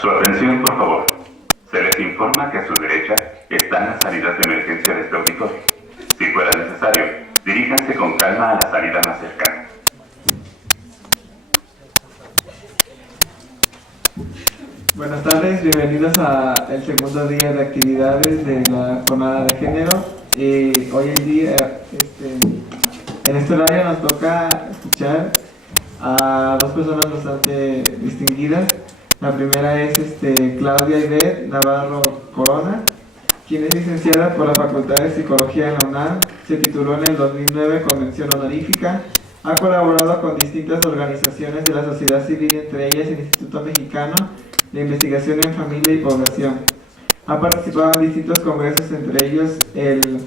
Su atención, por favor. Se les informa que a su derecha están las salidas de emergencia de este auditorio. Si fuera necesario, diríjanse con calma a la salida más cercana. Buenas tardes, bienvenidos al segundo día de actividades de la jornada de género. Hoy en día, en este horario nos toca escuchar a dos personas bastante distinguidas. La primera es Claudia Ivette Navarro Corona, quien es licenciada por la Facultad de Psicología en la UNAM, se tituló en el 2009 con mención honorífica, ha colaborado con distintas organizaciones de la sociedad civil, entre ellas el Instituto Mexicano de Investigación en Familia y Población. Ha participado en distintos congresos, entre ellos el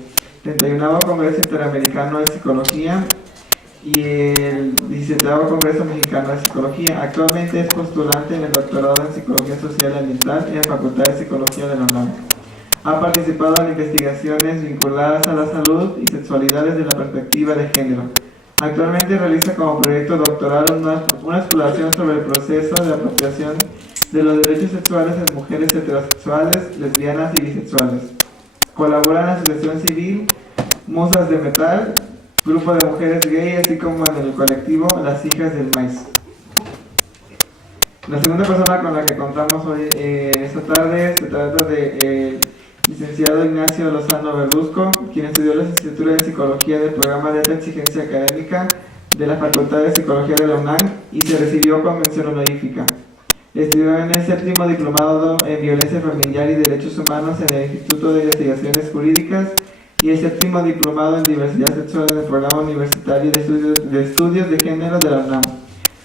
31º Congreso Interamericano de Psicología y el 17º Congreso Mexicano de Psicología. Actualmente es postulante en el doctorado en Psicología Social y Ambiental en la Facultad de Psicología de la UNAM. Ha participado en investigaciones vinculadas a la salud y sexualidad desde la perspectiva de género. Actualmente realiza como proyecto doctoral una exploración sobre el proceso de apropiación de los derechos sexuales en mujeres heterosexuales, lesbianas y bisexuales. Colabora en la Asociación Civil Musas de Metal, grupo de mujeres gay, así como en el colectivo Las Hijas del Maíz. La segunda persona con la que contamos hoy esta tarde se trata de licenciado Ignacio Lozano Verduzco, quien estudió la licenciatura en Psicología del programa de alta exigencia académica de la Facultad de Psicología de la UNAM y se recibió con mención honorífica. Estudió en el 7º Diplomado en Violencia Familiar y Derechos Humanos en el Instituto de Investigaciones Jurídicas y el 7º Diplomado en Diversidad Sexual en el Programa Universitario de Estudios de Género de la UNAM.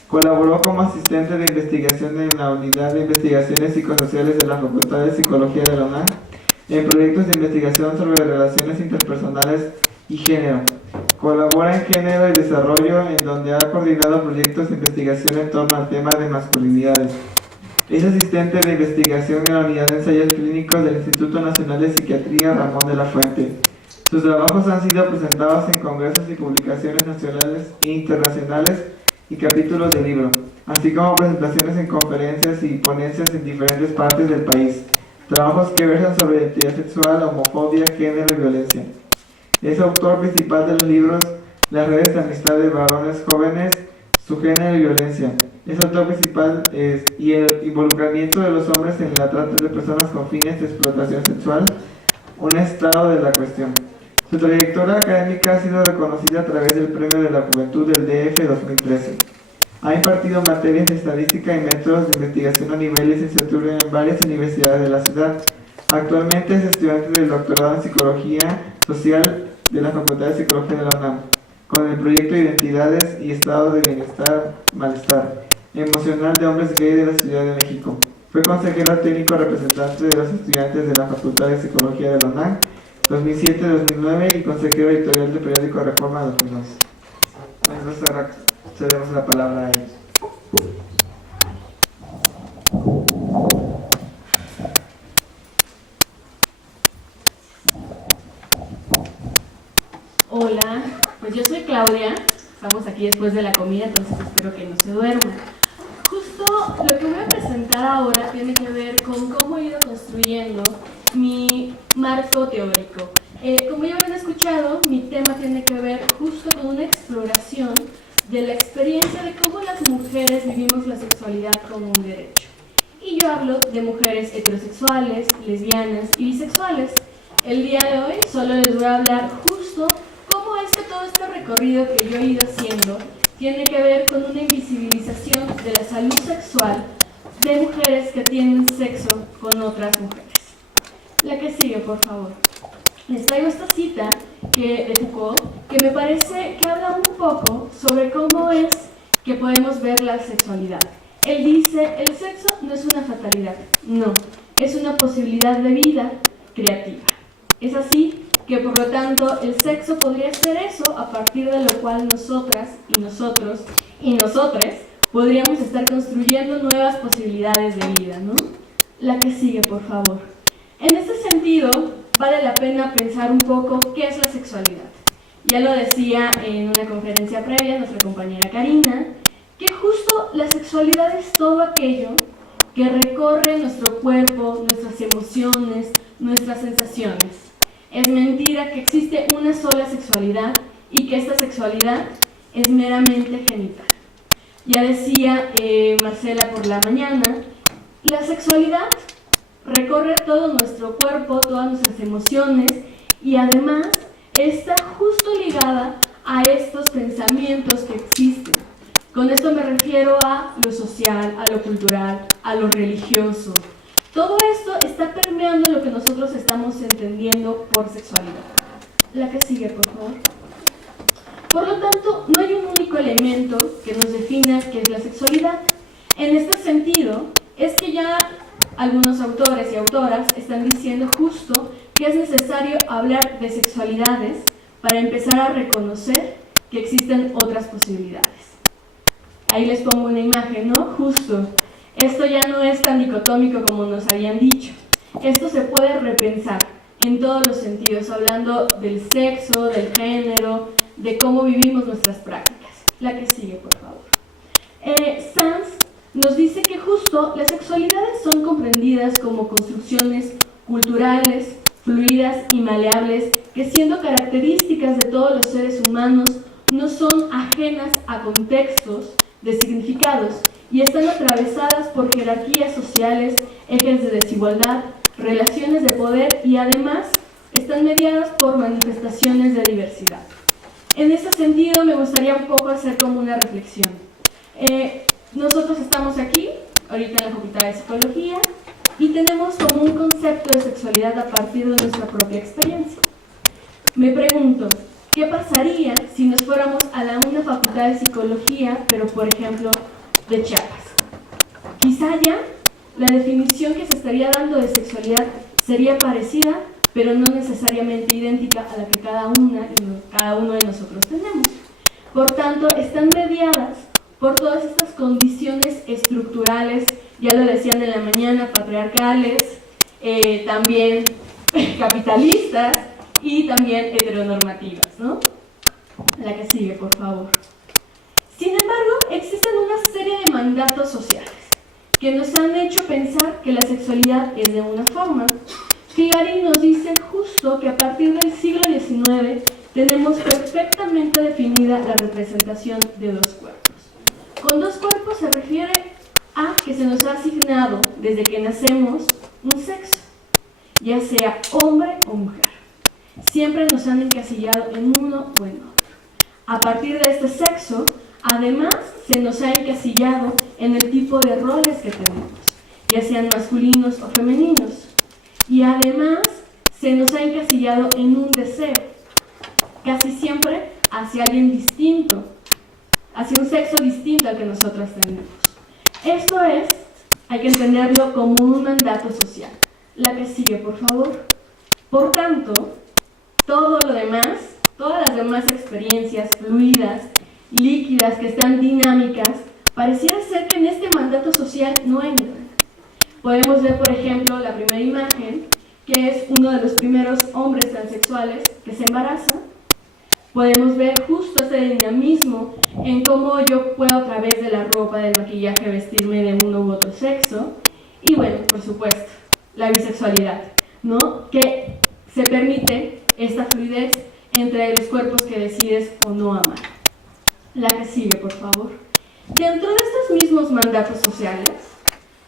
Colaboró como asistente de investigación en la Unidad de Investigaciones Psicosociales de la Facultad de Psicología de la UNAM en proyectos de investigación sobre relaciones interpersonales y género. Colabora en Género y Desarrollo, en donde ha coordinado proyectos de investigación en torno al tema de masculinidades. Es asistente de investigación en la Unidad de Ensayos Clínicos del Instituto Nacional de Psiquiatría Ramón de la Fuente. Sus trabajos han sido presentados en congresos y publicaciones nacionales e internacionales y capítulos de libro, así como presentaciones en conferencias y ponencias en diferentes partes del país. Trabajos que versan sobre identidad sexual, homofobia, género y violencia. Es autor principal de los libros Las redes de amistad de varones jóvenes, su género y violencia. Es autor principal y el involucramiento de los hombres en la trata de personas con fines de explotación sexual, un estado de la cuestión. Su trayectoria académica ha sido reconocida a través del Premio de la Juventud del DF 2013. Ha impartido materias de estadística y métodos de investigación a nivel licenciatura en varias universidades de la ciudad. Actualmente es estudiante del doctorado en Psicología Social de la Facultad de Psicología de la UNAM, con el proyecto Identidades y Estados de Bienestar, Malestar Emocional de Hombres Gay de la Ciudad de México. Fue consejero técnico representante de los estudiantes de la Facultad de Psicología de la UNAM 2007-2009 y consejero editorial del periódico Reforma 2002. Entonces ahora cedemos la palabra a ellos. Hola, pues yo soy Claudia, estamos aquí después de la comida, entonces espero que no se duerman. Justo lo que voy a presentar ahora tiene que ver con cómo he ido construyendo mi marco teórico. Como ya habrán escuchado, mi tema tiene que ver justo con una exploración de la experiencia de cómo las mujeres vivimos la sexualidad como un derecho. Y yo hablo de mujeres heterosexuales, lesbianas y bisexuales. El día de hoy solo les voy a hablar justo cómo es que todo este recorrido que yo he ido haciendo tiene que ver con una invisibilización de la salud sexual de mujeres que tienen sexo con otras mujeres. La que sigue, por favor. Les traigo esta cita de Foucault, que me parece que habla un poco sobre cómo es que podemos ver la sexualidad. Él dice, el sexo no es una fatalidad, no, es una posibilidad de vida creativa. Es así que, por lo tanto, el sexo podría ser eso, a partir de lo cual nosotras y nosotros y nosotres podríamos estar construyendo nuevas posibilidades de vida, ¿no? La que sigue, por favor. En este sentido, vale la pena pensar un poco qué es la sexualidad. Ya lo decía en una conferencia previa nuestra compañera Karina, que justo la sexualidad es todo aquello que recorre nuestro cuerpo, nuestras emociones, nuestras sensaciones. Es mentira que existe una sola sexualidad y que esta sexualidad es meramente genital. Ya decía Marcela por la mañana, la sexualidad recorre todo nuestro cuerpo, todas nuestras emociones y además está justo ligada a estos pensamientos que existen. Con esto me refiero a lo social, a lo cultural, a lo religioso. Todo esto está permeando lo que nosotros estamos entendiendo por sexualidad. La que sigue, por favor. Por lo tanto, no hay un único elemento que nos defina qué es la sexualidad. En este sentido, es que ya algunos autores y autoras están diciendo justo que es necesario hablar de sexualidades para empezar a reconocer que existen otras posibilidades. Ahí les pongo una imagen, ¿no? Justo. Esto ya no es tan dicotómico como nos habían dicho. Esto se puede repensar en todos los sentidos, hablando del sexo, del género, de cómo vivimos nuestras prácticas. La que sigue, por favor. Sanz nos dice que justo las sexualidades son comprendidas como construcciones culturales, fluidas y maleables, que siendo características de todos los seres humanos, no son ajenas a contextos de significados y están atravesadas por jerarquías sociales, ejes de desigualdad, relaciones de poder y además están mediadas por manifestaciones de diversidad. En ese sentido me gustaría un poco hacer como una reflexión. Nosotros estamos aquí, ahorita en la Facultad de Psicología, y tenemos como un concepto de sexualidad a partir de nuestra propia experiencia. Me pregunto, ¿qué pasaría si nos fuéramos a una facultad de psicología, pero por ejemplo de Chiapas? Quizá ya la definición que se estaría dando de sexualidad sería parecida, pero no necesariamente idéntica a la que cada uno de nosotros tenemos. Por tanto, están mediadas por todas estas condiciones estructurales, ya lo decían en la mañana, patriarcales, también capitalistas y también heteronormativas, ¿no? La que sigue, por favor. Sin embargo, existen una serie de mandatos sociales que nos han hecho pensar que la sexualidad es de una forma. Figari nos dice justo que a partir del siglo XIX tenemos perfectamente definida la representación de dos cuerpos. Con dos cuerpos se refiere a que se nos ha asignado desde que nacemos un sexo, ya sea hombre o mujer. Siempre nos han encasillado en uno o en otro. A partir de este sexo, además, se nos ha encasillado en el tipo de roles que tenemos, ya sean masculinos o femeninos. Y además, se nos ha encasillado en un deseo, casi siempre hacia alguien distinto, hacia un sexo distinto al que nosotras tenemos. Esto es, hay que entenderlo como un mandato social. La que sigue, por favor. Por tanto, todo lo demás, todas las demás experiencias fluidas, líquidas, que están dinámicas, pareciera ser que en este mandato social no entran. Podemos ver, por ejemplo, la primera imagen, que es uno de los primeros hombres transexuales que se embaraza. Podemos ver justo ese dinamismo en cómo yo puedo a través de la ropa, del maquillaje, vestirme de uno u otro sexo. Y bueno, por supuesto, la bisexualidad, ¿no? Que se permite esta fluidez entre los cuerpos que decides o no amar. La que sigue, por favor. Dentro de estos mismos mandatos sociales,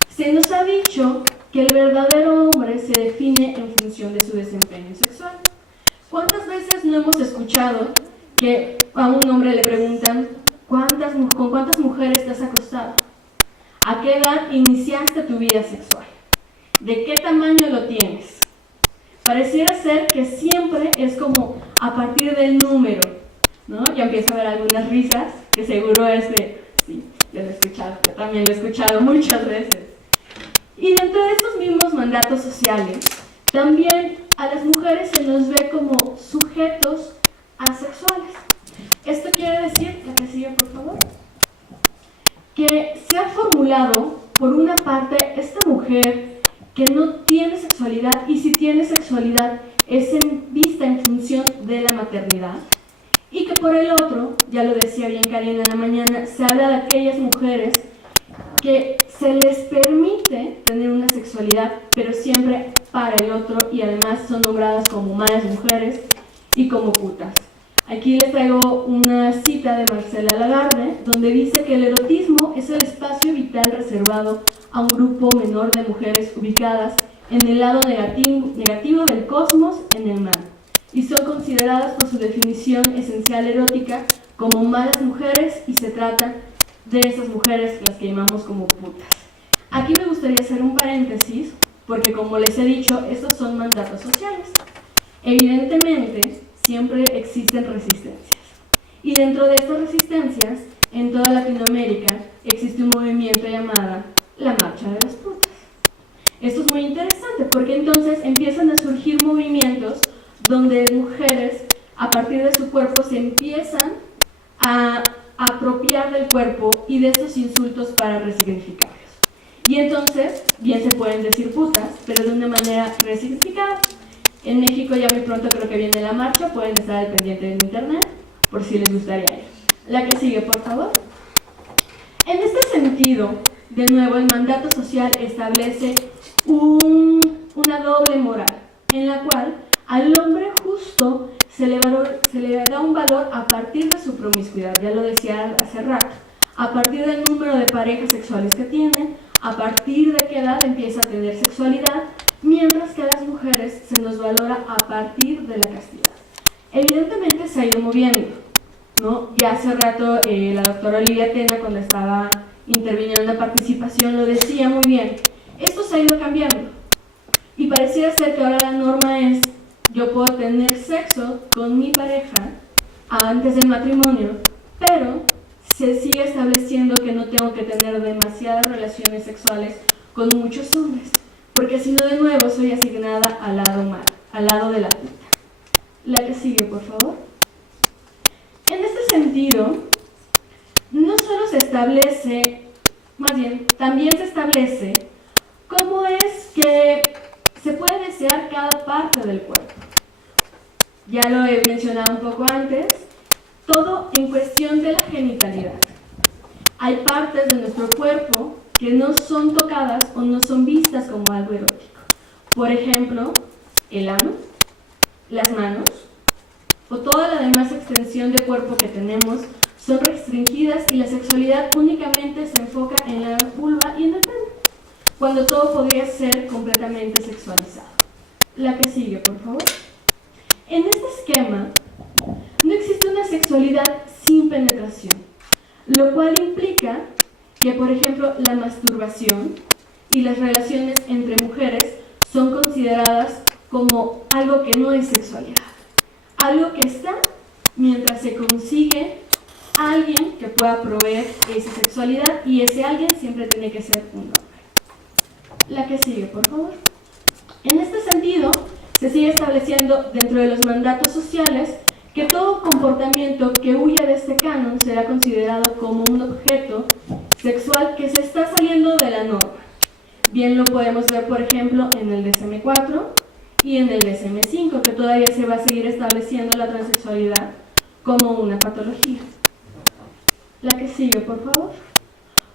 se nos ha dicho que el verdadero hombre se define en función de su desempeño sexual. ¿Cuántas veces no hemos escuchado que a un hombre le preguntan ¿con cuántas mujeres te has acostado? ¿A qué edad iniciaste tu vida sexual? ¿De qué tamaño lo tienes? Pareciera ser que siempre es como a partir del número, ¿no? Ya empiezo a ver algunas risas, que seguro es de... Sí, yo lo he escuchado, yo también lo he escuchado muchas veces. Y dentro de estos mismos mandatos sociales, también a las mujeres se nos ve como sujetos asexuales. Esto quiere decir, la que sigue, por favor, que se ha formulado, por una parte, esta mujer que no tiene sexualidad, y si tiene sexualidad es vista en función de la maternidad, y que por el otro, ya lo decía bien Karina en la mañana, se habla de aquellas mujeres que se les permite tener una sexualidad, pero siempre para el otro, y además son nombradas como malas mujeres y como putas. Aquí les traigo una cita de Marcela Lagarde, donde dice que el erotismo es el espacio vital reservado a un grupo menor de mujeres ubicadas en el lado negativo del cosmos en el mal, y son consideradas por su definición esencial erótica como malas mujeres, y se trata de esas mujeres las que llamamos como putas. Aquí me gustaría hacer un paréntesis, porque como les he dicho, estos son mandatos sociales. Evidentemente, siempre existen resistencias. Y dentro de estas resistencias, en toda Latinoamérica, existe un movimiento llamado la Marcha de las Putas. Esto es muy interesante, porque entonces empiezan a surgir movimientos donde mujeres, a partir de su cuerpo, se empiezan a apropiar del cuerpo y de estos insultos para resignificarlos. Y entonces, bien se pueden decir putas, pero de una manera resignificada. En México ya muy pronto creo que viene la marcha, pueden estar al pendiente en internet, por si les gustaría ir. La que sigue, por favor. En este sentido, de nuevo, el mandato social establece una doble moral, en la cual al hombre justo se le da un valor a partir de su promiscuidad, ya lo decía hace rato, a partir del número de parejas sexuales que tienen, a partir de qué edad empieza a tener sexualidad, mientras que a las mujeres se nos valora a partir de la castidad. Evidentemente se ha ido moviendo, ¿no? Ya hace rato la doctora Olivia Tena, cuando estaba interviniendo en la participación, lo decía muy bien. Esto se ha ido cambiando y pareciera ser que ahora la norma es: yo puedo tener sexo con mi pareja antes del matrimonio, pero se sigue estableciendo que no tengo que tener demasiadas relaciones sexuales con muchos hombres, porque si no, de nuevo soy asignada al lado mal, al lado de la puta. La que sigue, por favor. En este sentido, no solo se establece, más bien, también se establece cómo es que se puede desear cada parte del cuerpo. Ya lo he mencionado un poco antes, todo en cuestión de la genitalidad. Hay partes de nuestro cuerpo que no son tocadas o no son vistas como algo erótico. Por ejemplo, el ano, las manos o toda la demás extensión de cuerpo que tenemos son restringidas, y la sexualidad únicamente se enfoca en la vulva y en el pene, cuando todo podría ser completamente sexualizado. La que sigue, por favor. En este esquema, no existe una sexualidad sin penetración, lo cual implica que, por ejemplo, la masturbación y las relaciones entre mujeres son consideradas como algo que no es sexualidad, algo que está mientras se consigue alguien que pueda proveer esa sexualidad, y ese alguien siempre tiene que ser un hombre. La que sigue, por favor. En este sentido, se sigue estableciendo dentro de los mandatos sociales que todo comportamiento que huya de este canon será considerado como un objeto sexual que se está saliendo de la norma. Bien lo podemos ver, por ejemplo, en el DSM-4 y en el DSM-5, que todavía se va a seguir estableciendo la transexualidad como una patología. La que sigue, por favor.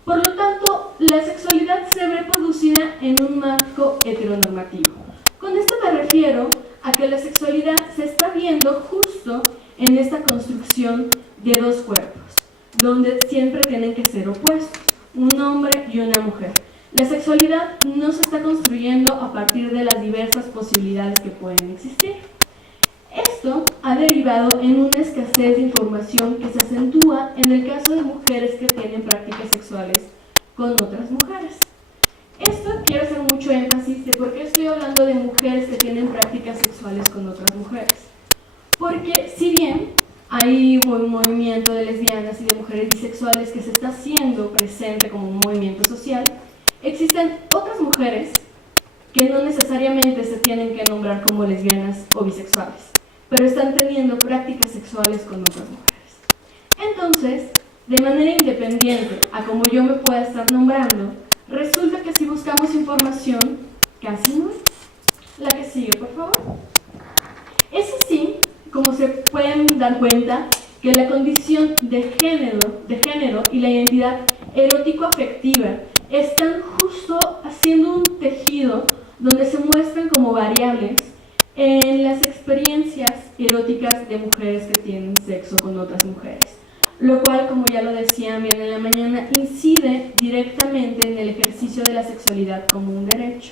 Por lo tanto, la sexualidad se ve producida en un marco heteronormativo. Con esto me refiero a que la sexualidad se está viendo justo en esta construcción de dos cuerpos, donde siempre tienen que ser opuestos, un hombre y una mujer. La sexualidad no se está construyendo a partir de las diversas posibilidades que pueden existir. Esto ha derivado en una escasez de información que se acentúa en el caso de mujeres que tienen prácticas sexuales con otras mujeres. Esto quiero hacer mucho énfasis de por qué estoy hablando de mujeres que tienen prácticas sexuales con otras mujeres. Porque si bien hay un movimiento de lesbianas y de mujeres bisexuales que se está haciendo presente como un movimiento social, existen otras mujeres que no necesariamente se tienen que nombrar como lesbianas o bisexuales, pero están teniendo prácticas sexuales con otras mujeres. Entonces, de manera independiente a como yo me pueda estar nombrando, resulta que si buscamos información, casi no hay. La que sigue, por favor. Es así como se pueden dar cuenta que la condición de género y la identidad erótico-afectiva están justo haciendo un tejido donde se muestran como variables en las experiencias eróticas de mujeres que tienen sexo con otras mujeres, lo cual, como ya lo decían bien en la mañana, incide directamente en el ejercicio de la sexualidad como un derecho,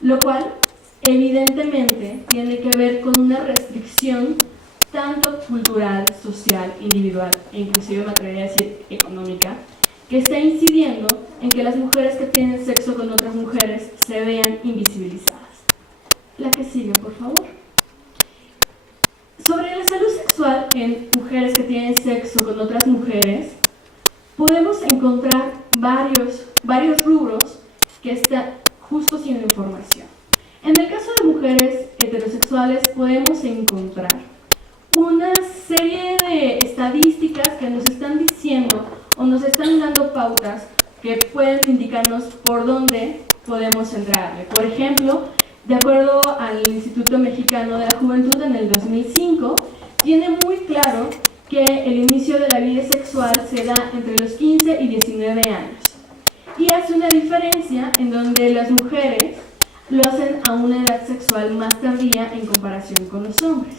lo cual evidentemente tiene que ver con una restricción tanto cultural, social, individual e inclusive me atrevería a decir económica, que está incidiendo en que las mujeres que tienen sexo con otras mujeres se vean invisibilizadas. La que sigue, por favor. Sobre la salud sexual en mujeres que tienen sexo con otras mujeres, podemos encontrar varios rubros que están justo sin información. En el caso de mujeres heterosexuales podemos encontrar una serie de estadísticas que nos están diciendo o nos están dando pautas que pueden indicarnos por dónde podemos entrarle. Por ejemplo, de acuerdo al Instituto Mexicano de la Juventud en el 2005, tiene muy claro que el inicio de la vida sexual se da entre los 15 y 19 años. Y hace una diferencia en donde las mujeres lo hacen a una edad sexual más tardía en comparación con los hombres.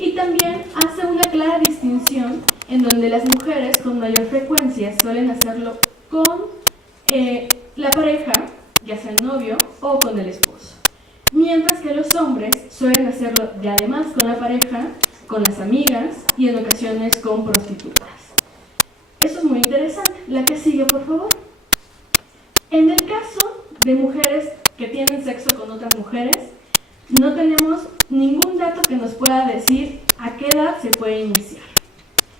Y también hace una clara distinción en donde las mujeres con mayor frecuencia suelen hacerlo con la pareja, ya sea el novio o con el esposo. Mientras que los hombres suelen hacerlo de además con la pareja, con las amigas y en ocasiones con prostitutas. Eso es muy interesante. La que sigue, por favor. En el caso de mujeres que tienen sexo con otras mujeres, no tenemos ningún dato que nos pueda decir a qué edad se puede iniciar.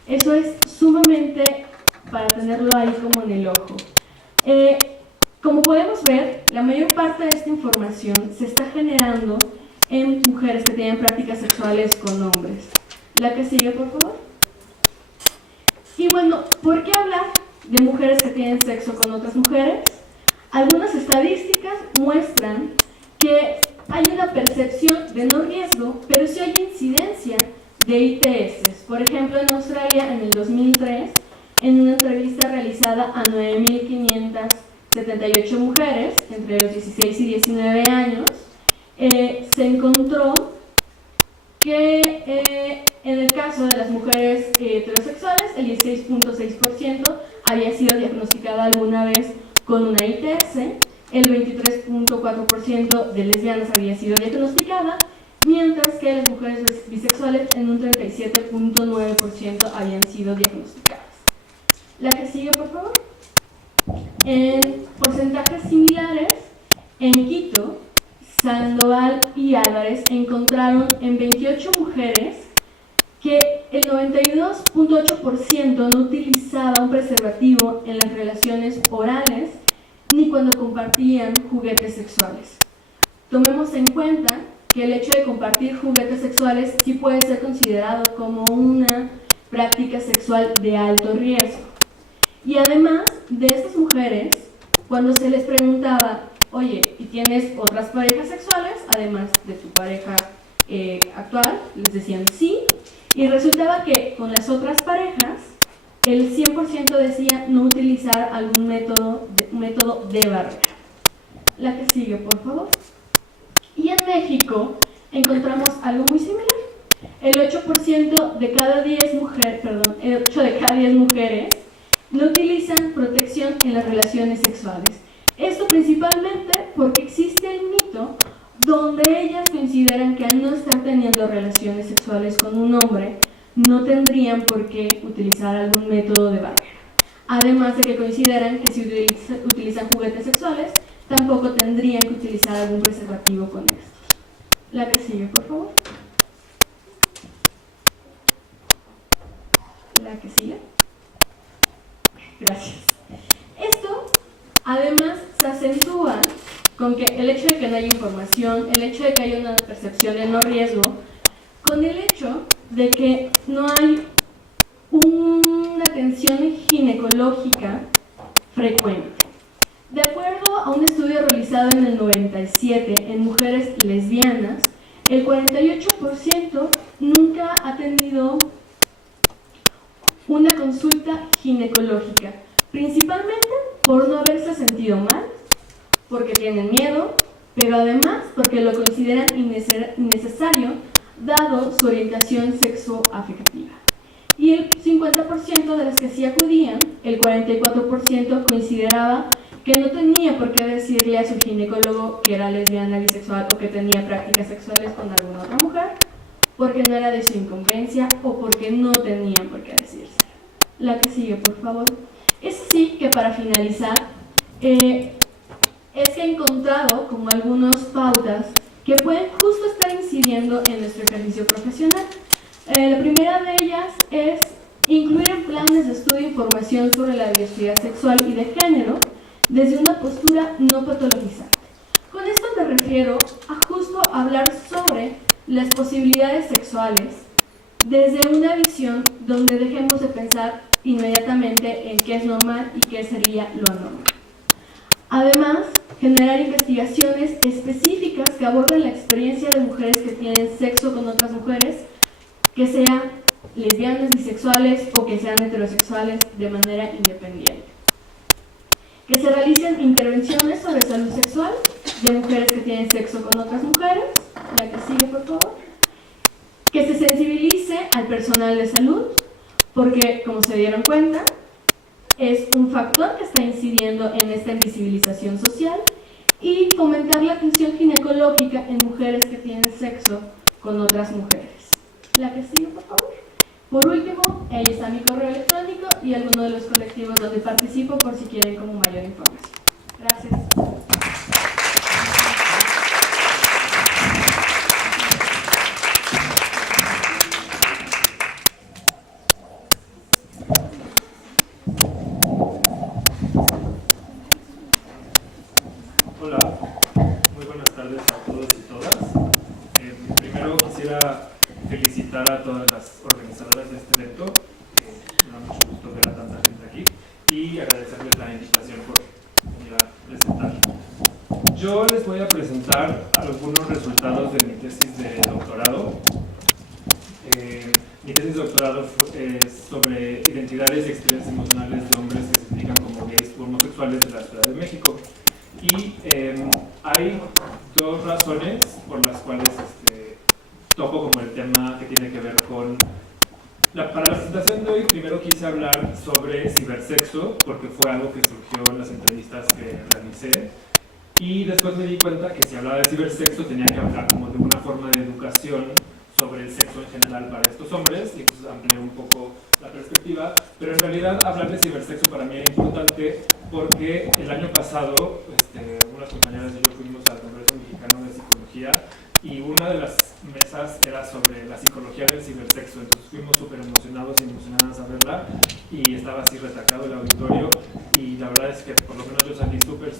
Eso es sumamente para tenerlo ahí como en el ojo. Como podemos ver, la mayor parte de esta información se está generando en mujeres que tienen prácticas sexuales con hombres. La que sigue, por favor. Y bueno, ¿por qué hablar de mujeres que tienen sexo con otras mujeres? Algunas estadísticas muestran que hay una percepción de no riesgo, pero sí hay incidencia de ITS. Por ejemplo, en Australia, en el 2003, en una entrevista realizada a 9.578 mujeres entre los 16 y 19 años, se encontró que en el caso de las mujeres heterosexuales, el 16.6% había sido diagnosticada alguna vez con una ITS, el 23.4% de lesbianas había sido diagnosticada, mientras que las mujeres bisexuales en un 37.9% habían sido diagnosticadas. La que sigue, por favor. En porcentajes similares, en Quito, Sandoval y Álvarez encontraron en 28 mujeres que el 92.8% no utilizaba un preservativo en las relaciones orales ni cuando compartían juguetes sexuales. Tomemos en cuenta que el hecho de compartir juguetes sexuales sí puede ser considerado como una práctica sexual de alto riesgo. Y además de estas mujeres, cuando se les preguntaba, oye, ¿y tienes otras parejas sexuales además de tu pareja actual? Les decían sí, y resultaba que con las otras parejas, el 100% decía no utilizar algún método de barrera. La que sigue, por favor. Y en México encontramos algo muy similar. El 8% de cada 10 mujeres, el 8 de cada 10 mujeres no utilizan protección en las relaciones sexuales. Esto principalmente porque existe el mito donde ellas consideran que al no estar teniendo relaciones sexuales con un hombre, no tendrían por qué utilizar algún método de barrera. Además de que consideran que si utilizan juguetes sexuales, tampoco tendrían que utilizar algún preservativo con estos. La que sigue, por favor. La que sigue. Gracias. Esto, además, se acentúa con que el hecho de que no haya información, el hecho de que haya una percepción de no riesgo, con el hecho de que no hay una atención ginecológica frecuente. De acuerdo a un estudio realizado en el 97 en mujeres lesbianas, el 48% nunca ha tenido una consulta ginecológica, principalmente por no haberse sentido mal, porque tienen miedo, pero además porque lo consideran innecesario dado su orientación sexoafectiva. Y el 50% de las que sí acudían, el 44% consideraba que no tenía por qué decirle a su ginecólogo que era lesbiana, bisexual o que tenía prácticas sexuales con alguna otra mujer, porque no era de su incumbencia o porque no tenían por qué decirse. La que sigue, por favor. Es así que para finalizar, es que he encontrado como algunas pautas que pueden justo estar incidiendo en nuestro ejercicio profesional. La primera de ellas es incluir en planes de estudio información sobre la diversidad sexual y de género desde una postura no patologizante. Con esto me refiero a justo hablar sobre las posibilidades sexuales desde una visión donde dejemos de pensar inmediatamente en qué es normal y qué sería lo anormal. Además, generar investigaciones específicas que aborden la experiencia de mujeres que tienen sexo con otras mujeres, que sean lesbianas, bisexuales o que sean heterosexuales de manera independiente. Que se realicen intervenciones sobre salud sexual de mujeres que tienen sexo con otras mujeres. La que sigue, por favor. Que se sensibilice al personal de salud, porque, como se dieron cuenta, es un factor que está incidiendo en esta invisibilización social, y fomentar la atención ginecológica en mujeres que tienen sexo con otras mujeres. La que sigue, por favor. Por último, ahí está mi correo electrónico y alguno de los colectivos donde participo por si quieren como mayor información. Gracias. Hola, muy buenas tardes a todos y todas. Primero quisiera felicitar a todas las organizadoras de este evento. Me da mucho gusto ver a tanta gente aquí y agradecerles la invitación por venir a presentar. Yo les voy a presentar algunos resultados de mi tesis de doctorado. Mi tesis de doctorado es sobre identidades y experiencias emocionales de hombres que se identifican como gays o homosexuales de la Ciudad de México. Y hay dos razones por las cuales toco como el tema que tiene que ver con... Para la presentación de hoy, primero quise hablar sobre cibersexo, porque fue algo que surgió en las entrevistas que realicé. Y después me di cuenta que si hablaba de cibersexo tenía que hablar como de una forma de educación sobre el sexo en general para estos hombres, y entonces amplié un poco la perspectiva, pero en realidad hablar de cibersexo para mí era importante porque el año pasado unas compañeras y yo fuimos al Congreso Mexicano de Psicología y una de las mesas era sobre la psicología del cibersexo, entonces fuimos súper emocionados y emocionadas a verla y estaba así retacado el auditorio y la verdad es que por lo menos yo salí súper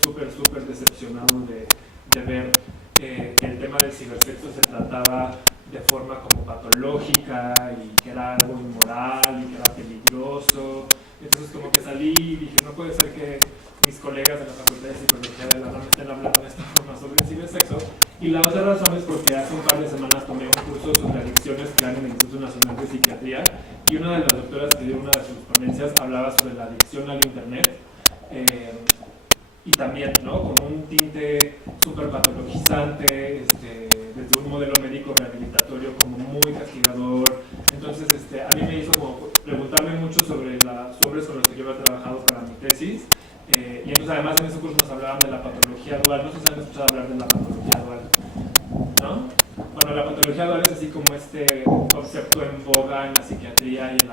decepcionado de ver que el tema del cibersexo se trataba de forma como patológica y que era algo inmoral y que era peligroso. Entonces como que salí y dije, no puede ser que mis colegas de la Facultad de Psicología de la UNAM estén hablando de esta forma sobre el cibersexo. Y la otra razón es porque hace un par de semanas tomé un curso sobre adicciones que dan en el Instituto Nacional de Psiquiatría y una de las doctoras que dio una de sus ponencias hablaba sobre la adicción al internet. Y también, ¿no? Como un tinte súper patologizante, desde un modelo médico rehabilitatorio como muy castigador. Entonces, a mí me hizo como preguntarme mucho sobre los hombres con los que yo había trabajado para mi tesis. Y entonces, además, en ese curso nos hablaban de la patología dual. No sé si han escuchado hablar de la patología dual, ¿no? Bueno, la patología dual es así como este concepto en boga en la psiquiatría y en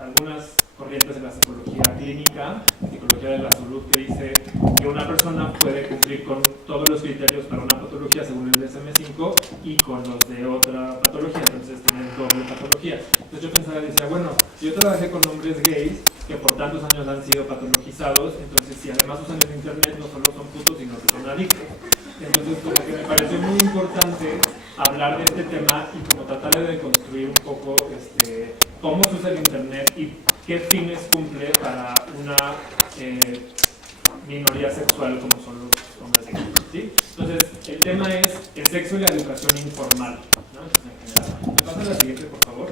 algunas corrientes de la psicología clínica, psicología de la salud, que dice que una persona puede cumplir con todos los criterios para una patología según el DSM-5 y con los de otra patología, entonces tienen doble patología. Entonces yo pensaba y decía, bueno, yo trabajé con hombres gays que por tantos años han sido patologizados, entonces si además usan el internet no solo son putos, sino que son adictos. Entonces como que me pareció muy importante hablar de este tema y como tratar de deconstruir un poco cómo se usa el internet y qué fines cumple para una minoría sexual como son los hombres gays, ¿sí? Entonces el tema es el sexo y la educación informal, ¿no? Entonces, en general. ¿Me pasa la siguiente, por favor?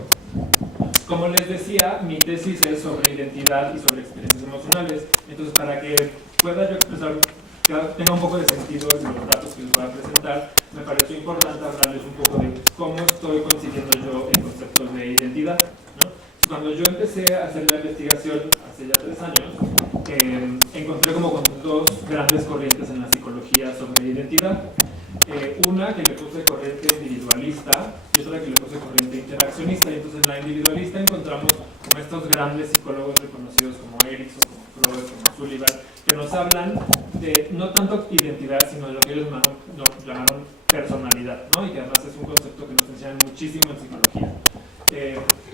como les decía, mi tesis es sobre identidad y sobre experiencias emocionales. Entonces, para que pueda yo expresar, que tenga un poco de sentido en los datos que les voy a presentar, me pareció importante hablarles un poco de cómo estoy consiguiendo yo en conceptos de identidad, ¿no? Cuando yo empecé a hacer la investigación hace ya 3 años, encontré como con 2 grandes corrientes en la psicología sobre identidad. Una que le puse corriente individualista y otra que le puse corriente interaccionista. Y entonces en la individualista encontramos como estos grandes psicólogos reconocidos como Erickson, como Freud, como Sullivan, que nos hablan de no tanto identidad, sino de lo que ellos llamaron personalidad, ¿no? Y que además es un concepto que nos enseñan muchísimo en psicología.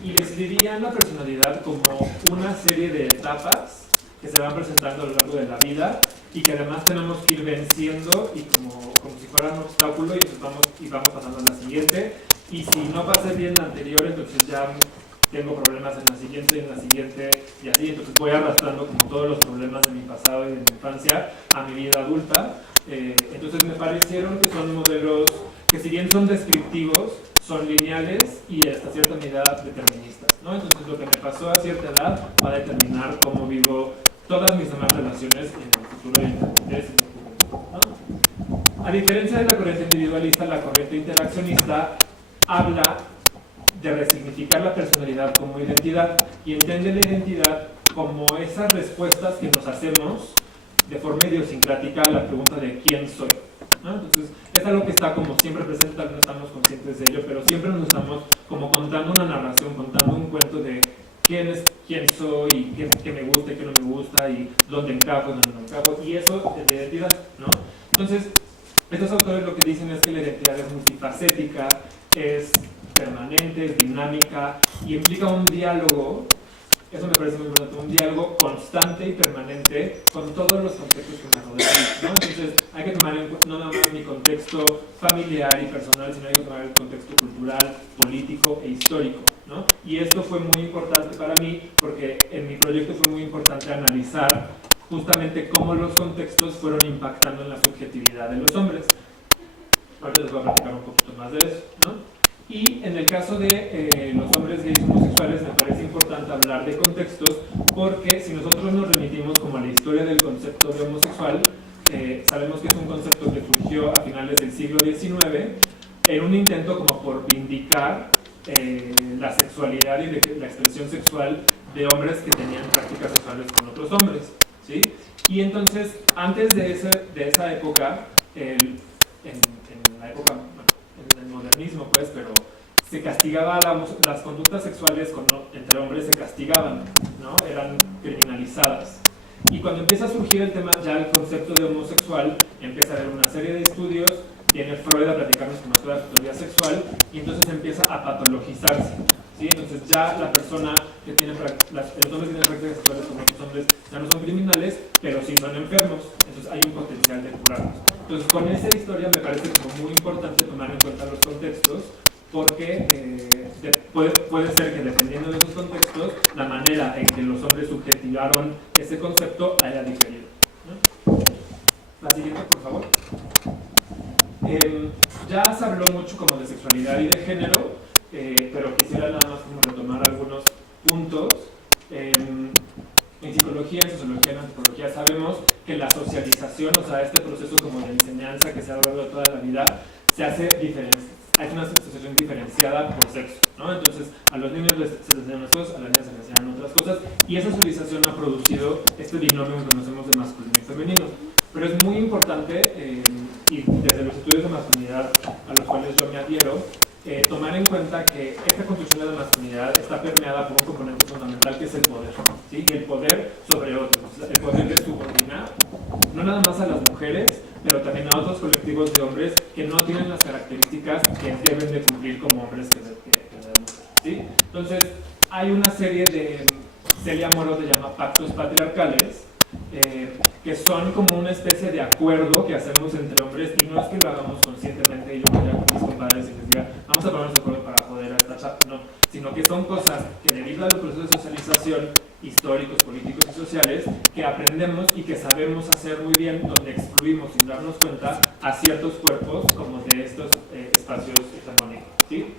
Y describirían la personalidad como una serie de etapas que se van presentando a lo largo de la vida y que además tenemos que ir venciendo y como si fuera un obstáculo y vamos pasando a la siguiente, y si no pasé bien la anterior, entonces ya tengo problemas en la siguiente y así, entonces voy arrastrando como todos los problemas de mi pasado y de mi infancia a mi vida adulta. Entonces me parecieron que son modelos que, si bien son descriptivos, son lineales y hasta cierta medida deterministas, ¿no? Entonces lo que me pasó a cierta edad va a determinar cómo vivo todas mis demás relaciones en el futuro y en el juventud, ¿no? A diferencia de la corriente individualista, la corriente interaccionista habla de resignificar la personalidad como identidad y entiende la identidad como esas respuestas que nos hacemos de forma idiosincrática a la pregunta de ¿quién soy? ¿No? Entonces, es algo que está como siempre presente, tal vez no estamos conscientes de ello, pero siempre nos estamos como contando una narración, contando un cuento de quién soy, qué me gusta y qué no me gusta, y dónde encajo y dónde no encajo, y eso es de identidad, ¿no? Entonces, estos autores lo que dicen es que la identidad es multifacética, es permanente, es dinámica y implica un diálogo. Eso me parece muy importante, un diálogo constante y permanente con todos los contextos que me rodean, ¿no? Entonces hay que tomar en cuenta no nada más mi contexto familiar y personal, sino hay que tomar el contexto cultural, político e histórico, ¿no? Y esto fue muy importante para mí porque en mi proyecto fue muy importante analizar justamente cómo los contextos fueron impactando en la subjetividad de los hombres. Ahorita les voy a platicar un poquito más de eso, ¿no? Y en el caso de los hombres gays homosexuales me parece importante hablar de contextos porque si nosotros nos remitimos como a la historia del concepto de homosexual, sabemos que es un concepto que surgió a finales del siglo XIX en un intento como por vindicar la sexualidad y la expresión sexual de hombres que tenían prácticas sexuales con otros hombres, ¿sí? Y entonces, antes de esa época, en la época... en el modernismo, pues, pero se castigaba las conductas sexuales entre hombres se castigaban, ¿no? Eran criminalizadas. Y cuando empieza a surgir el tema, ya el concepto de homosexual, empieza a haber una serie de estudios, viene Freud a platicarnos como esto de la patología sexual, y entonces empieza a patologizarse, ¿sí? Entonces ya la persona que tiene los hombres que tienen prácticas sexuales con otros hombres ya no son criminales, pero sí son enfermos, entonces hay un potencial de curarlos. Entonces, con esa historia me parece como muy importante tomar en cuenta los contextos, porque puede ser que dependiendo de esos contextos, la manera en que los hombres subjetivaron ese concepto haya diferido, ¿no? La siguiente, por favor. Ya se habló mucho como de sexualidad y de género, pero quisiera nada más como retomar algunos puntos. En psicología, en sociología, en antropología sabemos que la socialización, o sea, este proceso como de enseñanza que se ha dado toda la vida, se hace hay una socialización diferenciada por sexo, ¿no? Entonces, a los niños se les enseñan unas cosas, a las niñas se les enseñan otras cosas, y esa socialización ha producido este binomio que conocemos de masculino y femenino. Pero es muy importante, y desde los estudios de masculinidad a los cuales yo me adhiero, tomar en cuenta que esta construcción de la masculinidad está permeada por un componente fundamental que es el poder, ¿sí? Y el poder sobre otros, el poder de subordinar, no nada más a las mujeres, pero también a otros colectivos de hombres que no tienen las características que deben de cumplir como hombres que debemos, ¿sí? Entonces, hay una serie de, Celia Moro le llama pactos patriarcales, que son como una especie de acuerdo que hacemos entre hombres, y no es que lo hagamos conscientemente y yo vaya con mis compadres y les diga vamos a ponernos de acuerdo para joder a esta chapa, no, sino que son cosas que debido a los procesos de socialización históricos, políticos y sociales que aprendemos y que sabemos hacer muy bien, donde excluimos sin darnos cuenta a ciertos cuerpos como de estos espacios hegemónicos, ¿sí?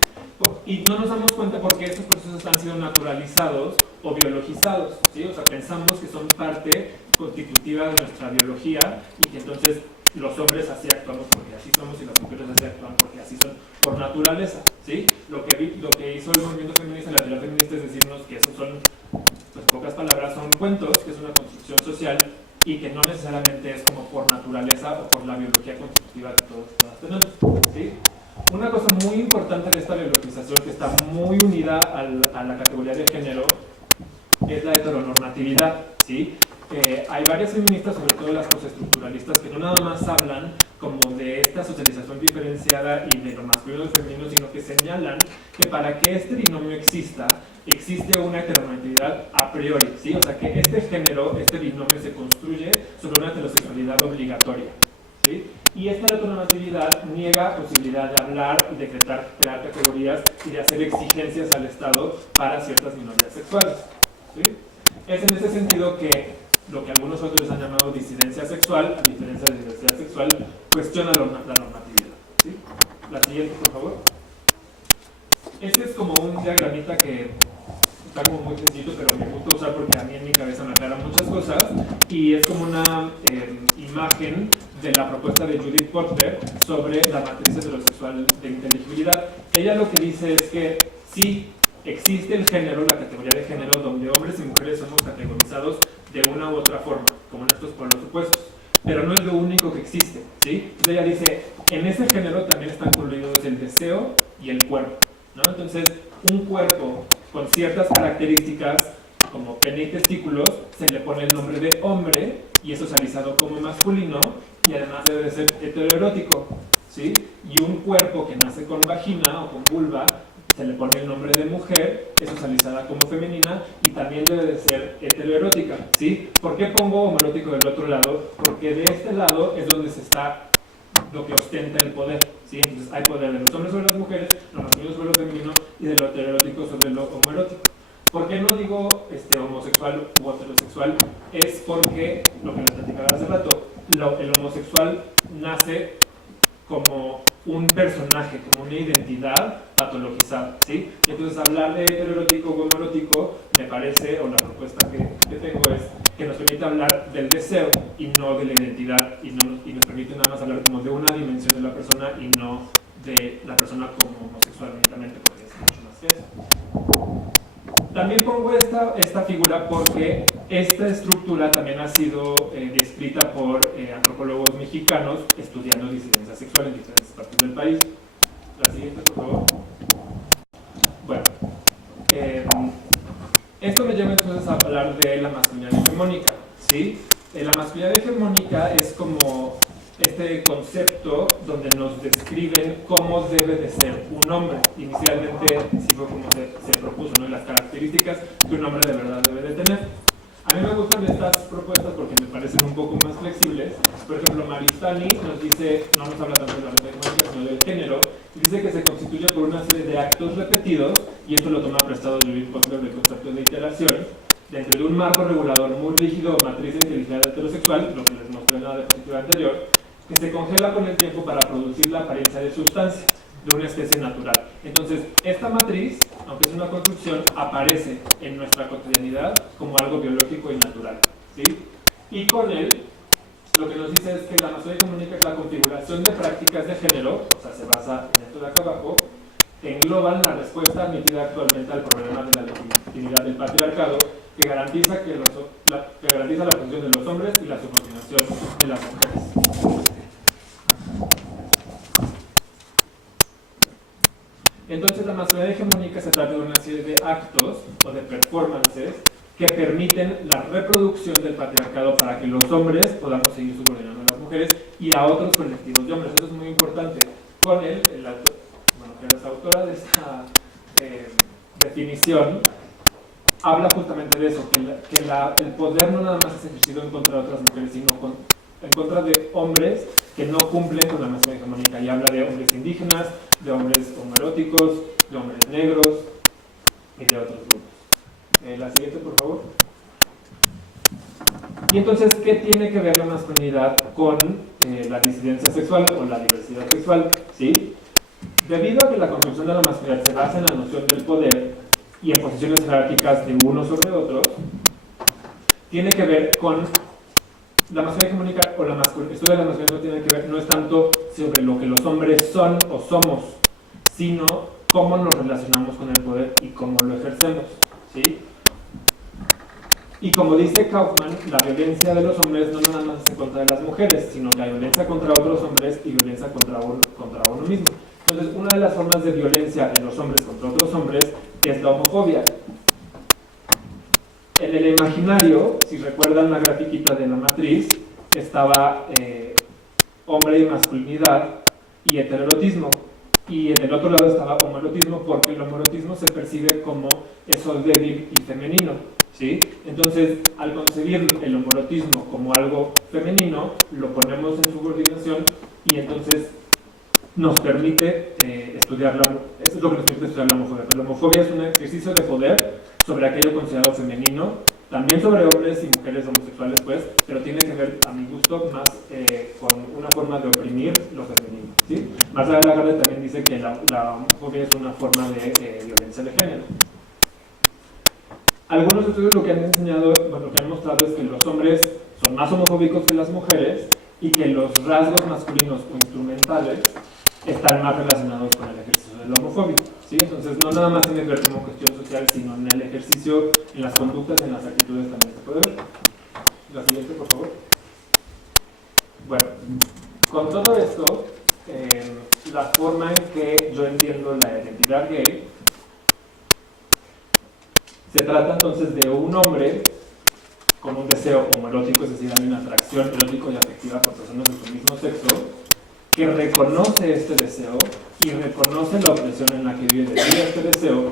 Y no nos damos cuenta porque estos procesos han sido naturalizados o biologizados, ¿sí? O sea, pensamos que son parte constitutiva de nuestra biología y que entonces los hombres así actuamos porque así somos y las mujeres así actúan porque así son por naturaleza, ¿sí? Lo que hizo el movimiento feminista, la teoría feminista, es decirnos que esos son, pues pocas palabras, son cuentos, que es una construcción social y que no necesariamente es como por naturaleza o por la biología constitutiva que todas tenemos, ¿sí? Una cosa muy importante de esta biologización, que está muy unida a la categoría de género, es la heteronormatividad, ¿sí? Hay varias feministas, sobre todo las postestructuralistas, que no nada más hablan como de esta socialización diferenciada y de lo masculino y lo femenino, sino que señalan que para que este binomio exista, existe una heteronormatividad a priori, ¿sí? O sea que este género, este binomio se construye sobre una heterosexualidad obligatoria, ¿sí? Y esta heteronormatividad niega posibilidad de hablar y decretar, crear categorías y de hacer exigencias al Estado para ciertas minorías sexuales, ¿sí? Es en ese sentido que lo que algunos autores han llamado disidencia sexual, a diferencia de diversidad sexual, cuestiona la normatividad, ¿sí? La siguiente, por favor. Este es como un diagramita que está como muy sencillo, pero me gusta usar porque a mí en mi cabeza me aclaran muchas cosas, y es como una imagen de la propuesta de Judith Butler sobre la matriz heterosexual de inteligibilidad. Ella lo que dice es que sí existe el género, la categoría de género, donde hombres y mujeres somos categorizados de una u otra forma, como en estos polos opuestos, pero no es lo único que existe, ¿sí? Entonces ella dice, en ese género también están incluidos el deseo y el cuerpo, ¿no? Entonces, un cuerpo con ciertas características, como pene y testículos, se le pone el nombre de hombre y es socializado como masculino y además debe de ser heteroerótico, ¿sí? Y un cuerpo que nace con vagina o con vulva se le pone el nombre de mujer, es socializada como femenina y también debe de ser heteroerótica, ¿sí? ¿Por qué pongo homoerótico del otro lado? Porque de este lado es donde se está lo que ostenta el poder, ¿sí? Entonces hay poder de los hombres sobre las mujeres, lo masculino sobre lo femenino y de lo heteroerótico sobre lo homoerótico. ¿Por qué no digo homosexual u heterosexual? Es porque, lo que les platicaba hace rato, el homosexual nace como un personaje, como una identidad patologizada, ¿sí? Entonces hablar de heteroerótico o homoerótico me parece, o la propuesta que tengo es que nos permite hablar del deseo y no de la identidad y nos permite nada más hablar como de una dimensión de la persona y no de la persona como homosexual únicamente, porque es mucho más que eso. También pongo esta figura porque esta estructura también ha sido descrita por antropólogos mexicanos estudiando disidencia sexual en diferentes partes del país. La siguiente, por favor. Bueno, esto me lleva entonces a hablar de la masculinidad hegemónica, ¿sí? La masculinidad hegemónica es como este concepto donde nos describen cómo debe de ser un hombre. Inicialmente, sí fue como se propuso, ¿no? Las características que un hombre de verdad debe de tener. A mí me gustan estas propuestas porque me parecen un poco más flexibles. Por ejemplo, Maristani nos dice, no nos habla tanto de la hegemónica, sino del género, y dice que se constituye por una serie de actos repetidos, y esto lo toma prestado de Judith Butler del concepto de iteración, dentro de un marco regulador muy rígido o matriz de inteligibilidad heterosexual, lo que les mostré en la diapositiva anterior, que se congela con el tiempo para producir la apariencia de sustancia de una especie natural. Entonces, esta matriz, aunque es una construcción, aparece en nuestra cotidianidad como algo biológico y natural, ¿sí? Y con él, lo que nos dice es que la masculinidad hegemónica es la configuración de prácticas de género, o sea, se basa en esto de acá abajo, que engloban la respuesta admitida actualmente al problema de la legitimidad del patriarcado, que garantiza la función de los hombres y la subordinación de las mujeres. Entonces, la masculinidad hegemónica se trata de una serie de actos o de performances que permiten la reproducción del patriarcado para que los hombres podamos seguir subordinando a las mujeres y a otros colectivos de hombres. Eso es muy importante. Con él, que es autora de esta definición, habla justamente de eso, que el poder no nada más es ejercido en contra de otras mujeres, sino en contra de hombres que no cumplen con la masculinidad hegemónica, y habla de hombres indígenas, de hombres homoeróticos, de hombres negros y de otros grupos. La siguiente, por favor. Y entonces, ¿qué tiene que ver la masculinidad con la disidencia sexual o la diversidad sexual? ¿Sí? Debido a que la construcción de la masculinidad se basa en la noción del poder y en posiciones jerárquicas de unos sobre otros, tiene que ver con la masculinidad hegemónica o el estudio de la masculinidad tiene que ver, no es tanto sobre lo que los hombres son o somos, sino cómo nos relacionamos con el poder y cómo lo ejercemos, ¿sí? Y como dice Kaufman, la violencia de los hombres no nada más es en contra de las mujeres, sino que hay violencia contra otros hombres y violencia contra uno mismo. Entonces, una de las formas de violencia de los hombres contra otros hombres es la homofobia. En el imaginario, si recuerdan la grafiquita de la matriz, estaba hombre y masculinidad y heteroerotismo. Y en el otro lado estaba homoerotismo, porque el homoerotismo se percibe como eso débil y femenino, ¿sí? Entonces, al concebir el homoerotismo como algo femenino, lo ponemos en subordinación y entonces nos permite estudiar eso es lo que nos permite estudiar la homofobia. Pero la homofobia es un ejercicio de poder sobre aquello considerado femenino, también sobre hombres y mujeres homosexuales, pues, pero tiene que ver, a mi gusto, más con una forma de oprimir lo femenino, ¿sí? Marcela Lagarde también dice que la homofobia es una forma de violencia de género. Algunos estudios lo que han enseñado, bueno, lo que han mostrado es que los hombres son más homofóbicos que las mujeres y que los rasgos masculinos o instrumentales están más relacionados con el ejercicio de la homofobia, ¿sí? Entonces no nada más tiene que ver como cuestión social, sino en el ejercicio, en las conductas, en las actitudes también se puede ver. La siguiente, por favor. Bueno, con todo esto, la forma en que yo entiendo la identidad gay se trata entonces de un hombre con un deseo homoerótico, es decir, hay una atracción erótico y afectiva por personas de su mismo sexo, que reconoce este deseo y reconoce la opresión en la que vive este deseo,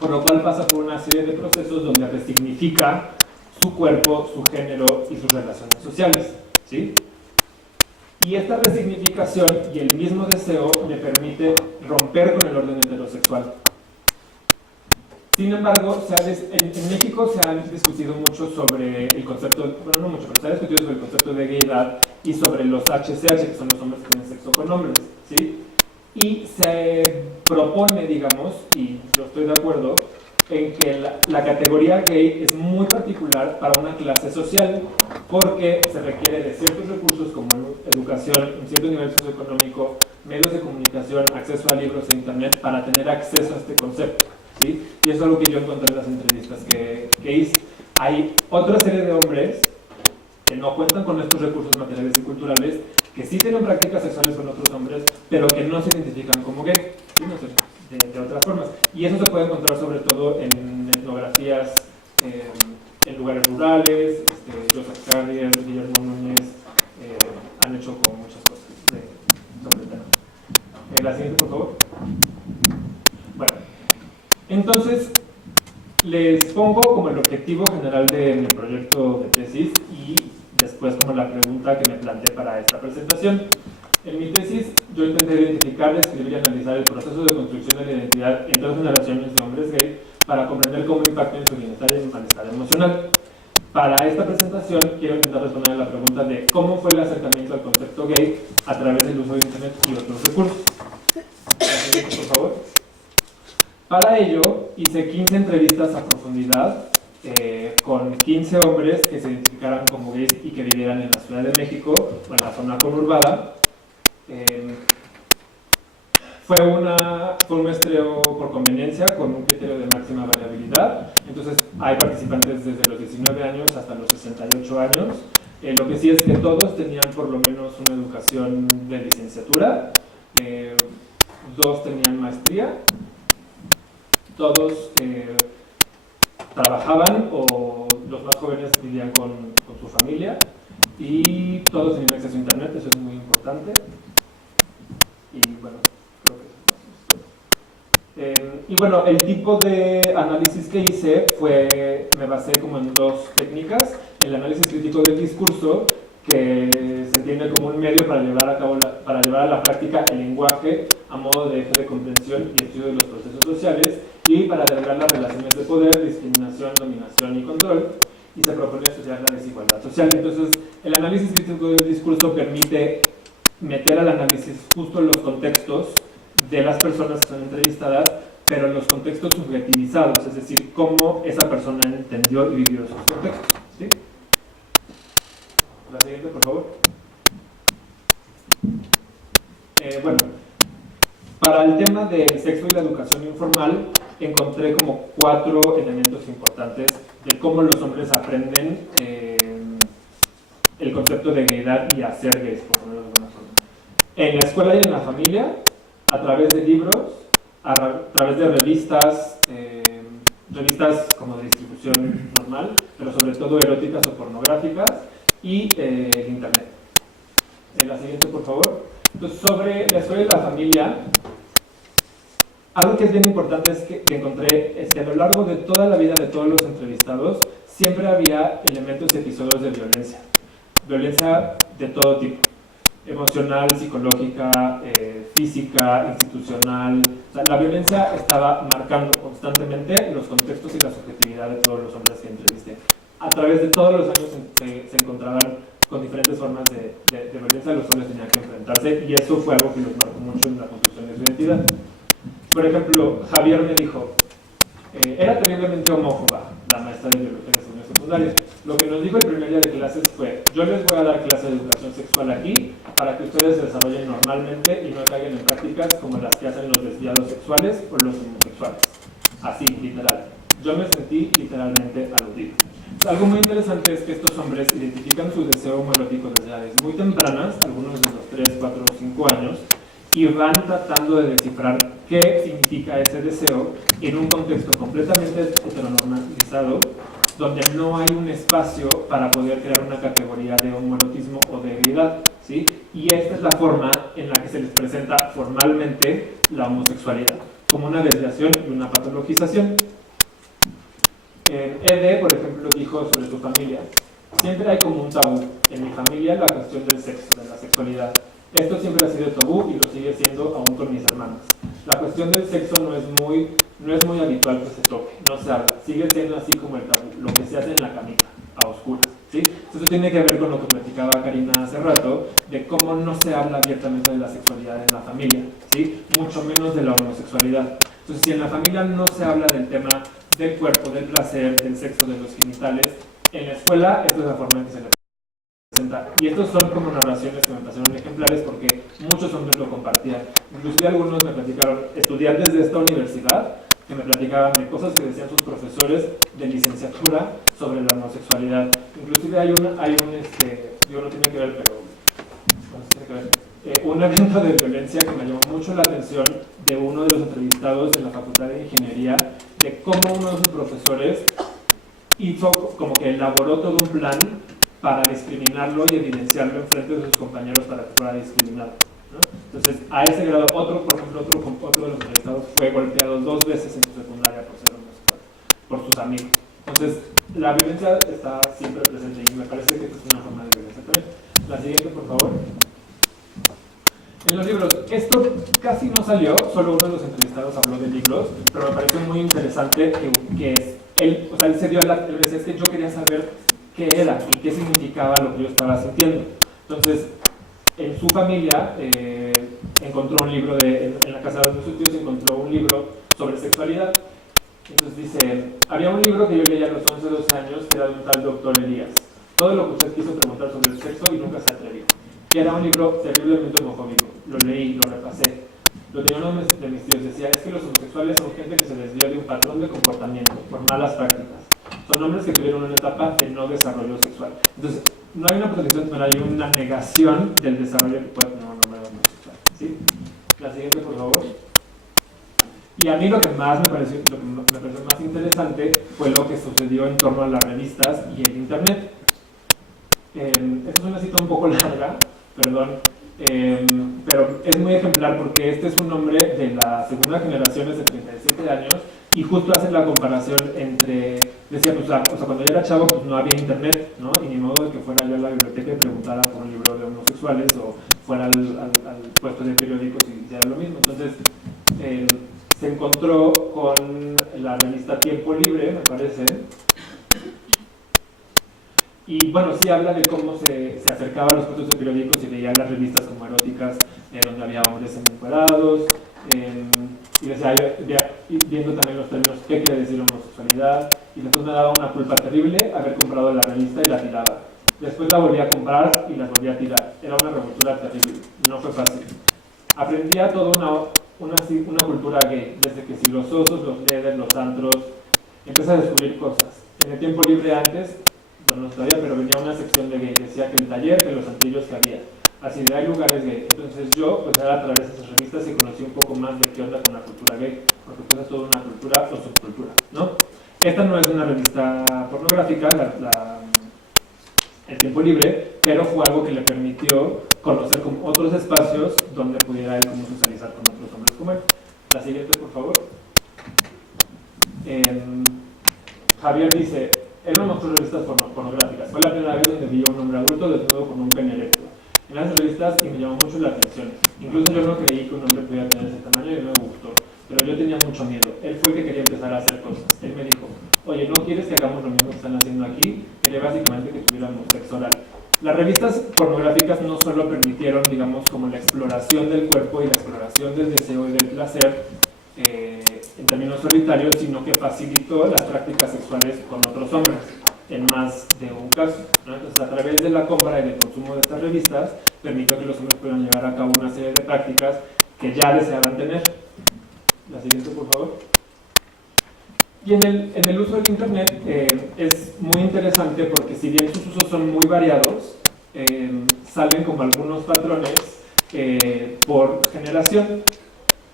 por lo cual pasa por una serie de procesos donde resignifica su cuerpo, su género y sus relaciones sociales, ¿sí? Y esta resignificación y el mismo deseo le permite romper con el orden heterosexual. Sin embargo, en México se ha discutido mucho sobre el concepto, bueno, no mucho, pero se ha discutido sobre el concepto de gaydar y sobre los HCH, que son los hombres que tienen sexo con hombres, ¿sí? Y se propone, digamos, y yo estoy de acuerdo, en que la categoría gay es muy particular para una clase social, porque se requiere de ciertos recursos como educación, un cierto nivel socioeconómico, medios de comunicación, acceso a libros e internet para tener acceso a este concepto, ¿sí? Y eso es algo que yo encontré en las entrevistas que hice. Hay otra serie de hombres que no cuentan con estos recursos materiales y culturales, que sí tienen prácticas sexuales con otros hombres, pero que no se identifican como gay, ¿sí? No sé, de otras formas. Y eso se puede encontrar sobre todo en etnografías, en lugares rurales. Joseph Carrier, Guillermo Núñez han hecho como muchas cosas sobre el tema. La siguiente, por favor. Bueno, entonces les pongo como el objetivo general de mi proyecto de tesis y después como la pregunta que me planteé para esta presentación. En mi tesis yo intenté identificar, describir y analizar el proceso de construcción de la identidad en 2 generaciones de hombres gay para comprender cómo impacta en su bienestar y malestar emocional. Para esta presentación quiero intentar responder a la pregunta de cómo fue el acercamiento al concepto gay a través del uso de internet y otros recursos. Por favor. Para ello hice 15 entrevistas a profundidad con 15 hombres que se identificaran como gays y que vivieran en la Ciudad de México o en la zona conurbada. Fue un muestreo por conveniencia con un criterio de máxima variabilidad. Entonces hay participantes desde los 19 años hasta los 68 años. Lo que sí es que todos tenían por lo menos una educación de licenciatura, 2 tenían maestría, todos trabajaban o los más jóvenes vivían con su familia y todos tenían acceso a internet, eso es muy importante. Y bueno, creo que eso es. Y bueno, el tipo de análisis que hice me basé como en 2 técnicas: el análisis crítico del discurso, que se entiende como un medio para llevar a la práctica el lenguaje a modo de eje de comprensión y estudio de los procesos sociales, y para derivar las relaciones de poder, discriminación, dominación y control, y se propone estudiar la desigualdad social. Entonces, el análisis crítico del discurso permite meter al análisis justo los contextos de las personas que son entrevistadas, pero los contextos subjetivizados, es decir, cómo esa persona entendió y vivió esos contextos. ¿Sí? La siguiente, por favor. Bueno, para el tema del sexo y la educación informal, encontré como 4 elementos importantes de cómo los hombres aprenden el concepto de gaydar y a ser gays, por ponerlo de alguna forma. En la escuela y en la familia, a través de libros, a través de revistas, revistas como de distribución normal, pero sobre todo eróticas o pornográficas, y el internet. La siguiente, por favor. Entonces, sobre la escuela y la familia, algo que es bien importante que encontré es que a lo largo de toda la vida de todos los entrevistados siempre había elementos y episodios de violencia. Violencia de todo tipo. Emocional, psicológica, física, institucional. O sea, la violencia estaba marcando constantemente los contextos y la subjetividad de todos los hombres que entrevisté. A través de todos los años se encontraban con diferentes formas de violencia a los cuales tenían que enfrentarse, y eso fue algo que los marcó mucho en la construcción de su identidad. Por ejemplo, Javier me dijo, era terriblemente homófoba la maestra de biología en segundo secundaria. Lo que nos dijo el primer día de clases fue: yo les voy a dar clase de educación sexual aquí para que ustedes se desarrollen normalmente y no caigan en prácticas como las que hacen los desviados sexuales o los homosexuales. Así, literal. Yo me sentí literalmente aludido. Algo muy interesante es que estos hombres identifican su deseo homoerótico desde edades muy tempranas, algunos de los 3, 4 o 5 años, y van tratando de descifrar qué significa ese deseo en un contexto completamente heteronormalizado, donde no hay un espacio para poder crear una categoría de homoerotismo o de gaydad, ¿sí? Y esta es la forma en la que se les presenta formalmente la homosexualidad, como una desviación y una patologización. Ede, por ejemplo, dijo sobre su familia: siempre hay como un tabú en mi familia la cuestión del sexo, de la sexualidad. Esto siempre ha sido tabú y lo sigue siendo aún con mis hermanos. La cuestión del sexo no es muy habitual que se toque, no se habla, sigue siendo así como el tabú, lo que se hace en la camita, a oscuras, ¿sí? Eso tiene que ver con lo que platicaba Karina hace rato, de cómo no se habla abiertamente de la sexualidad en la familia, ¿sí? Mucho menos de la homosexualidad. Entonces, si en la familia no se habla del tema del cuerpo, del placer, del sexo, de los genitales, en la escuela esta es la forma en que se le presenta. Y estos son como narraciones que me parecieron ejemplares porque muchos hombres lo compartían. Inclusive algunos me platicaron, estudiantes de esta universidad, que me platicaban de cosas que decían sus profesores de licenciatura sobre la homosexualidad. Inclusive hay digo, no tiene que ver, pero no tiene que ver, un evento de violencia que me llamó mucho la atención de uno de los entrevistados en la Facultad de Ingeniería, de cómo uno de sus profesores hizo, como que elaboró todo un plan para discriminarlo y evidenciarlo en frente de sus compañeros para que fuera discriminado, ¿no? Entonces, a ese grado, por ejemplo, otro de los entrevistados fue golpeado 2 veces en su secundaria por ser homosexual, por sus amigos. Entonces, la violencia está siempre presente y me parece que esta es una forma de violencia también. La siguiente, por favor. En los libros, esto casi no salió, solo uno de los entrevistados habló de libros, pero me pareció muy interesante que él se dio él decía: es que yo quería saber qué era y qué significaba lo que yo estaba sintiendo. Entonces, en su familia encontró un libro, en la casa de sus tíos encontró un libro sobre sexualidad. Entonces dice: había un libro que yo leía a los 11 o 12 años que era de un tal doctor Elías. Todo lo que usted quiso preguntar sobre el sexo y nunca se atrevió. Que era un libro terriblemente homofóbico. Lo leí, lo repasé. Lo tenía uno de mis tíos, decía: es que los homosexuales son gente que se desvía de un patrón de comportamiento por malas prácticas. Son hombres que tuvieron una etapa de no desarrollo sexual. Entonces, no hay una protección, pero hay una negación del desarrollo que puede tener un hombre homosexual, ¿sí? La siguiente, por favor. Y a mí lo que me pareció más interesante fue lo que sucedió en torno a las revistas y el internet. Esta es una cita un poco larga, perdón, pero es muy ejemplar porque este es un hombre de la segunda generación, es de 37 años, y justo hace la comparación entre, decía, pues, cuando yo era chavo pues no había internet, ¿no? Y ni modo de que fuera yo a la biblioteca y preguntara por un libro de homosexuales o fuera al puesto de periódicos y hiciera lo mismo. Entonces, se encontró con la revista Tiempo Libre, me parece, y bueno, sí habla de cómo se acercaba a los puestos de periódicos y veía las revistas como eróticas, donde había hombres encuerados, Y decía, viendo también los términos, qué quiere decir homosexualidad, y después me daba una culpa terrible haber comprado la revista y la tiraba. Después la volví a comprar y la volví a tirar. Era una revoltura terrible, no fue fácil. Aprendía toda una cultura gay, desde que si los osos, los leathers, los antros, empecé a descubrir cosas. En el tiempo libre antes, bueno, no todavía, pero venía una sección de gay, decía que el taller, que los antrillos que había. Así de hay lugares gay. Entonces yo, pues era a través de esas revistas y conocí un poco más de qué onda con la cultura gay, porque pues es toda una cultura o subcultura, ¿no? Esta no es una revista pornográfica, el tiempo libre, pero fue algo que le permitió conocer como otros espacios donde pudiera él como socializar con otros hombres como él. La siguiente, por favor. Javier dice, él no mostró revistas pornográficas. Fue la primera vez donde vi a un hombre adulto desnudo con un pene erecto en las revistas y me llamó mucho la atención. Incluso yo no creí que un hombre pudiera tener ese tamaño y no me gustó. Pero yo tenía mucho miedo. Él fue el que quería empezar a hacer cosas. Él me dijo, oye, ¿no quieres que hagamos lo mismo que están haciendo aquí? Quería básicamente que tuviéramos sexo oral. Las revistas pornográficas no solo permitieron, digamos, como la exploración del cuerpo y la exploración del deseo y del placer en términos solitarios, sino que facilitó las prácticas sexuales con otros hombres, en más de un caso, ¿no? Entonces, a través de la compra y del consumo de estas revistas, permitió que los hombres pudieran llevar a cabo una serie de prácticas que ya deseaban tener. La siguiente, por favor. Y en el uso del Internet es muy interesante porque si bien sus usos son muy variados, salen como algunos patrones por generación.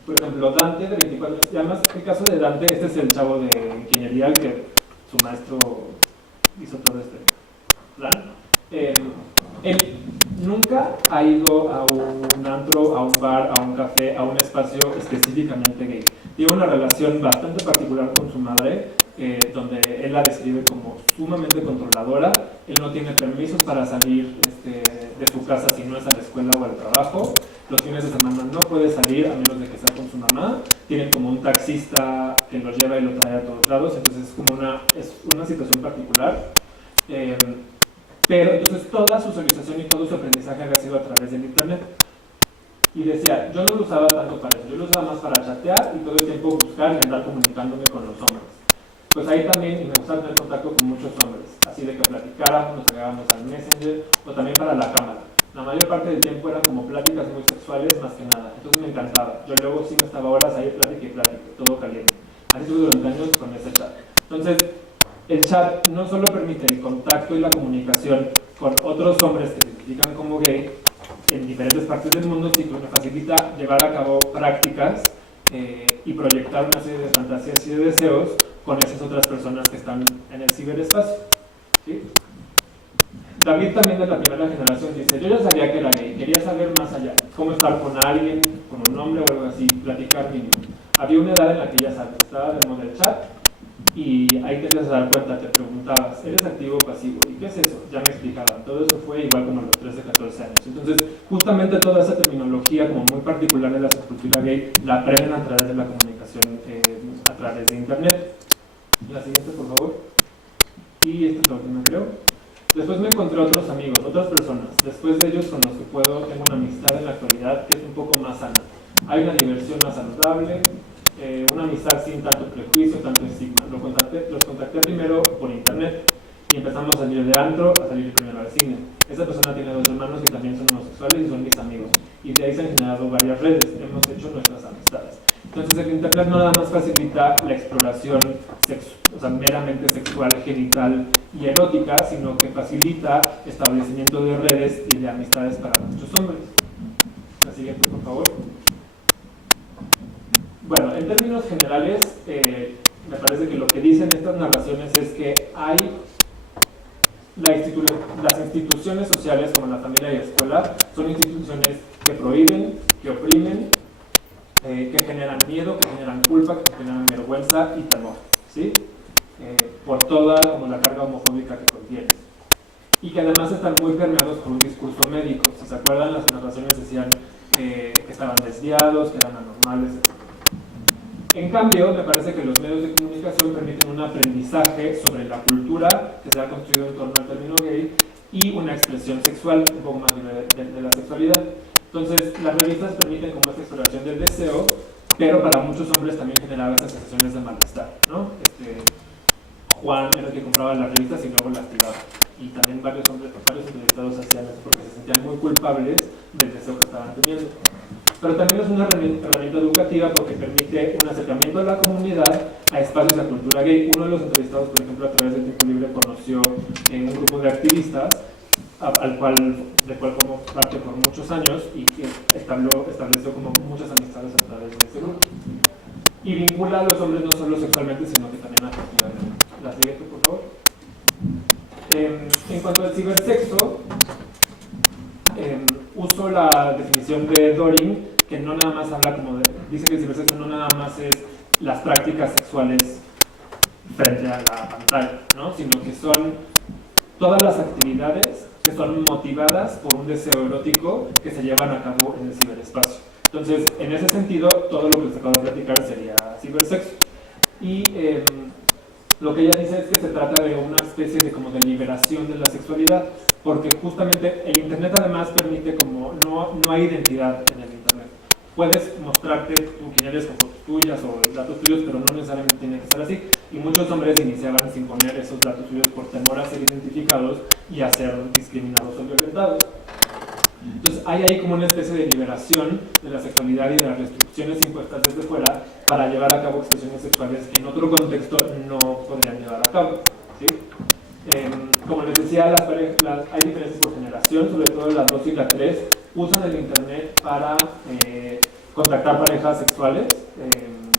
Por ejemplo, Dante, de 24 años, y además el caso de Dante, este es el chavo de ingeniería, el que su maestro hizo todo este plan. Él nunca ha ido a un antro, a un bar, a un café, a un espacio específicamente gay. Tiene una relación bastante particular con su madre, donde él la describe como sumamente controladora. Él no tiene permisos para salir de su casa si no es a la escuela o al trabajo. Los fines de semana no puede salir a menos de que sea con su mamá. Tienen como un taxista que los lleva y lo trae a todos lados. Entonces es una situación particular. Pero entonces toda su socialización y todo su aprendizaje había sido a través del Internet. Y decía, yo no lo usaba tanto para eso, yo lo usaba más para chatear y todo el tiempo buscar y andar comunicándome con los hombres. Pues ahí también me gustaba tener contacto con muchos hombres, así de que platicáramos, nos agregábamos al Messenger o también para la cámara. La mayor parte del tiempo eran como pláticas muy sexuales más que nada, entonces me encantaba. Yo luego sí me estaba horas ahí plática y plática, todo caliente. Así estuve durante años con ese chat. Entonces, el chat no solo permite el contacto y la comunicación con otros hombres que se identifican como gay en diferentes partes del mundo, sino que facilita llevar a cabo prácticas y proyectar una serie de fantasías y de deseos con esas otras personas que están en el ciberespacio. ¿Sí? David también de la primera generación dice, yo ya sabía que era gay, quería saber más allá, cómo estar con alguien, con un hombre o algo así, platicar mínimo. Había una edad en la que ya sabes, estaba de moda el chat y ahí te empiezas a dar cuenta, te preguntabas, ¿eres activo o pasivo? ¿Y qué es eso? Ya me explicaban, todo eso fue igual como a los 13, 14 años. Entonces, justamente toda esa terminología como muy particular de la subcultura gay, la aprenden a través de la comunicación a través de Internet. La siguiente, por favor. Y esta es la última, creo. Después me encontré otros amigos, otras personas. Después de ellos con los que tengo una amistad en la actualidad que es un poco más sana. Hay una diversión más saludable, una amistad sin tanto prejuicio, tanto estigma. Los contacté primero por internet y empezamos a salir de antro, a salir primero al cine. Esa persona tiene 2 hermanos que también son homosexuales y son mis amigos. Y de ahí se han generado varias redes, hemos hecho nuestras amistades. Entonces el internet no nada más facilita la exploración meramente sexual, genital y erótica, sino que facilita establecimiento de redes y de amistades para muchos hombres. La siguiente, por favor. Bueno, en términos generales, me parece que lo que dicen estas narraciones es que hay las instituciones sociales como la familia y la escuela son instituciones que prohíben, que oprimen, que generan miedo, que generan culpa, que generan vergüenza y temor, ¿sí? Por toda como la carga homofóbica que contiene. Y que además están muy permeados por un discurso médico. Si se acuerdan, las narraciones decían que estaban desviados, que eran anormales, etc. En cambio, me parece que los medios de comunicación permiten un aprendizaje sobre la cultura que se ha construido en torno al término gay y una expresión sexual un poco más libre de la sexualidad. Entonces, las revistas permiten como esta exploración del deseo pero para muchos hombres también generaba esas sensaciones de malestar, ¿no? Juan era el que compraba las revistas y luego las tiraba. Y también varios entrevistados hacían eso porque se sentían muy culpables del deseo que estaban teniendo. Pero también es una herramienta educativa porque permite un acercamiento a la comunidad a espacios de la cultura gay. Uno de los entrevistados, por ejemplo, a través del tiempo libre conoció un grupo de activistas del cual formó parte por muchos años y que estableció como muchas amistades a través de ese grupo. Y vincula a los hombres no solo sexualmente, sino que también afectivamente. La siguiente, por favor. En cuanto al cibersexo, uso la definición de Doring, que no nada más habla dice que el cibersexo no nada más es las prácticas sexuales frente a la pantalla, ¿no? Sino que son todas las actividades que son motivadas por un deseo erótico que se llevan a cabo en el ciberespacio. Entonces, en ese sentido, todo lo que les acabo de platicar sería cibersexo. Y lo que ella dice es que se trata de una especie de como de liberación de la sexualidad, porque justamente el Internet además permite como no hay identidad en el Internet. Puedes mostrarte tú quién eres con fotos tuyas o datos tuyos, pero no necesariamente tiene que ser así. Y muchos hombres iniciaban sin poner esos datos tuyos por temor a ser identificados y a ser discriminados o violentados. Entonces hay ahí como una especie de liberación de la sexualidad y de las restricciones impuestas desde fuera para llevar a cabo expresiones sexuales que en otro contexto no podrían llevar a cabo, ¿sí? Como les decía, hay diferencias por generación, sobre todo la 2 y la 3 usan el Internet para contactar parejas sexuales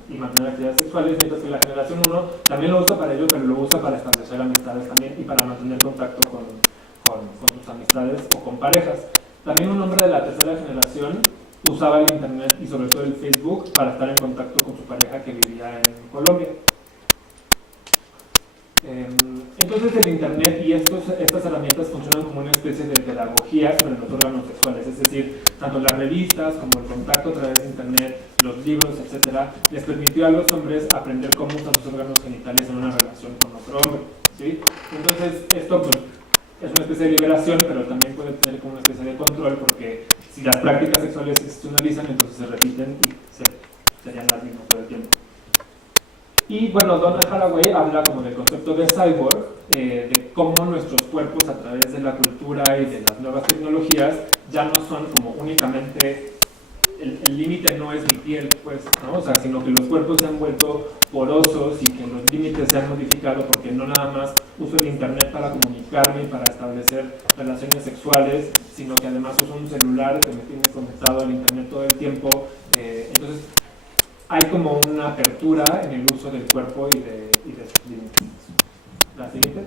y mantener actividades sexuales, mientras que la generación 1 también lo usa para ello, pero lo usa para establecer amistades también y para mantener contacto con sus amistades o con parejas. También un hombre de la tercera generación usaba el Internet y sobre todo el Facebook para estar en contacto con su pareja que vivía en Colombia. Entonces el Internet y estas herramientas funcionan como una especie de pedagogía sobre los órganos sexuales, es decir, tanto las revistas como el contacto a través de Internet, los libros, etcétera, les permitió a los hombres aprender cómo usan sus órganos genitales en una relación con otro hombre, ¿sí? Entonces esto pues, es una especie de liberación, pero también puede tener como una especie de control, porque si las prácticas sexuales se institucionalizan, entonces se repiten y serían las mismas todo el tiempo. Y bueno, Donna Haraway habla como del concepto de cyborg, de cómo nuestros cuerpos a través de la cultura y de las nuevas tecnologías ya no son como únicamente, el límite no es mi piel, pues, ¿no? O sea, sino que los cuerpos se han vuelto porosos y que los límites se han modificado porque no nada más uso el Internet para comunicarme y para establecer relaciones sexuales, sino que además uso un celular que me tiene conectado al Internet todo el tiempo. Entonces, hay como una apertura en el uso del cuerpo y de sus límites. La siguiente.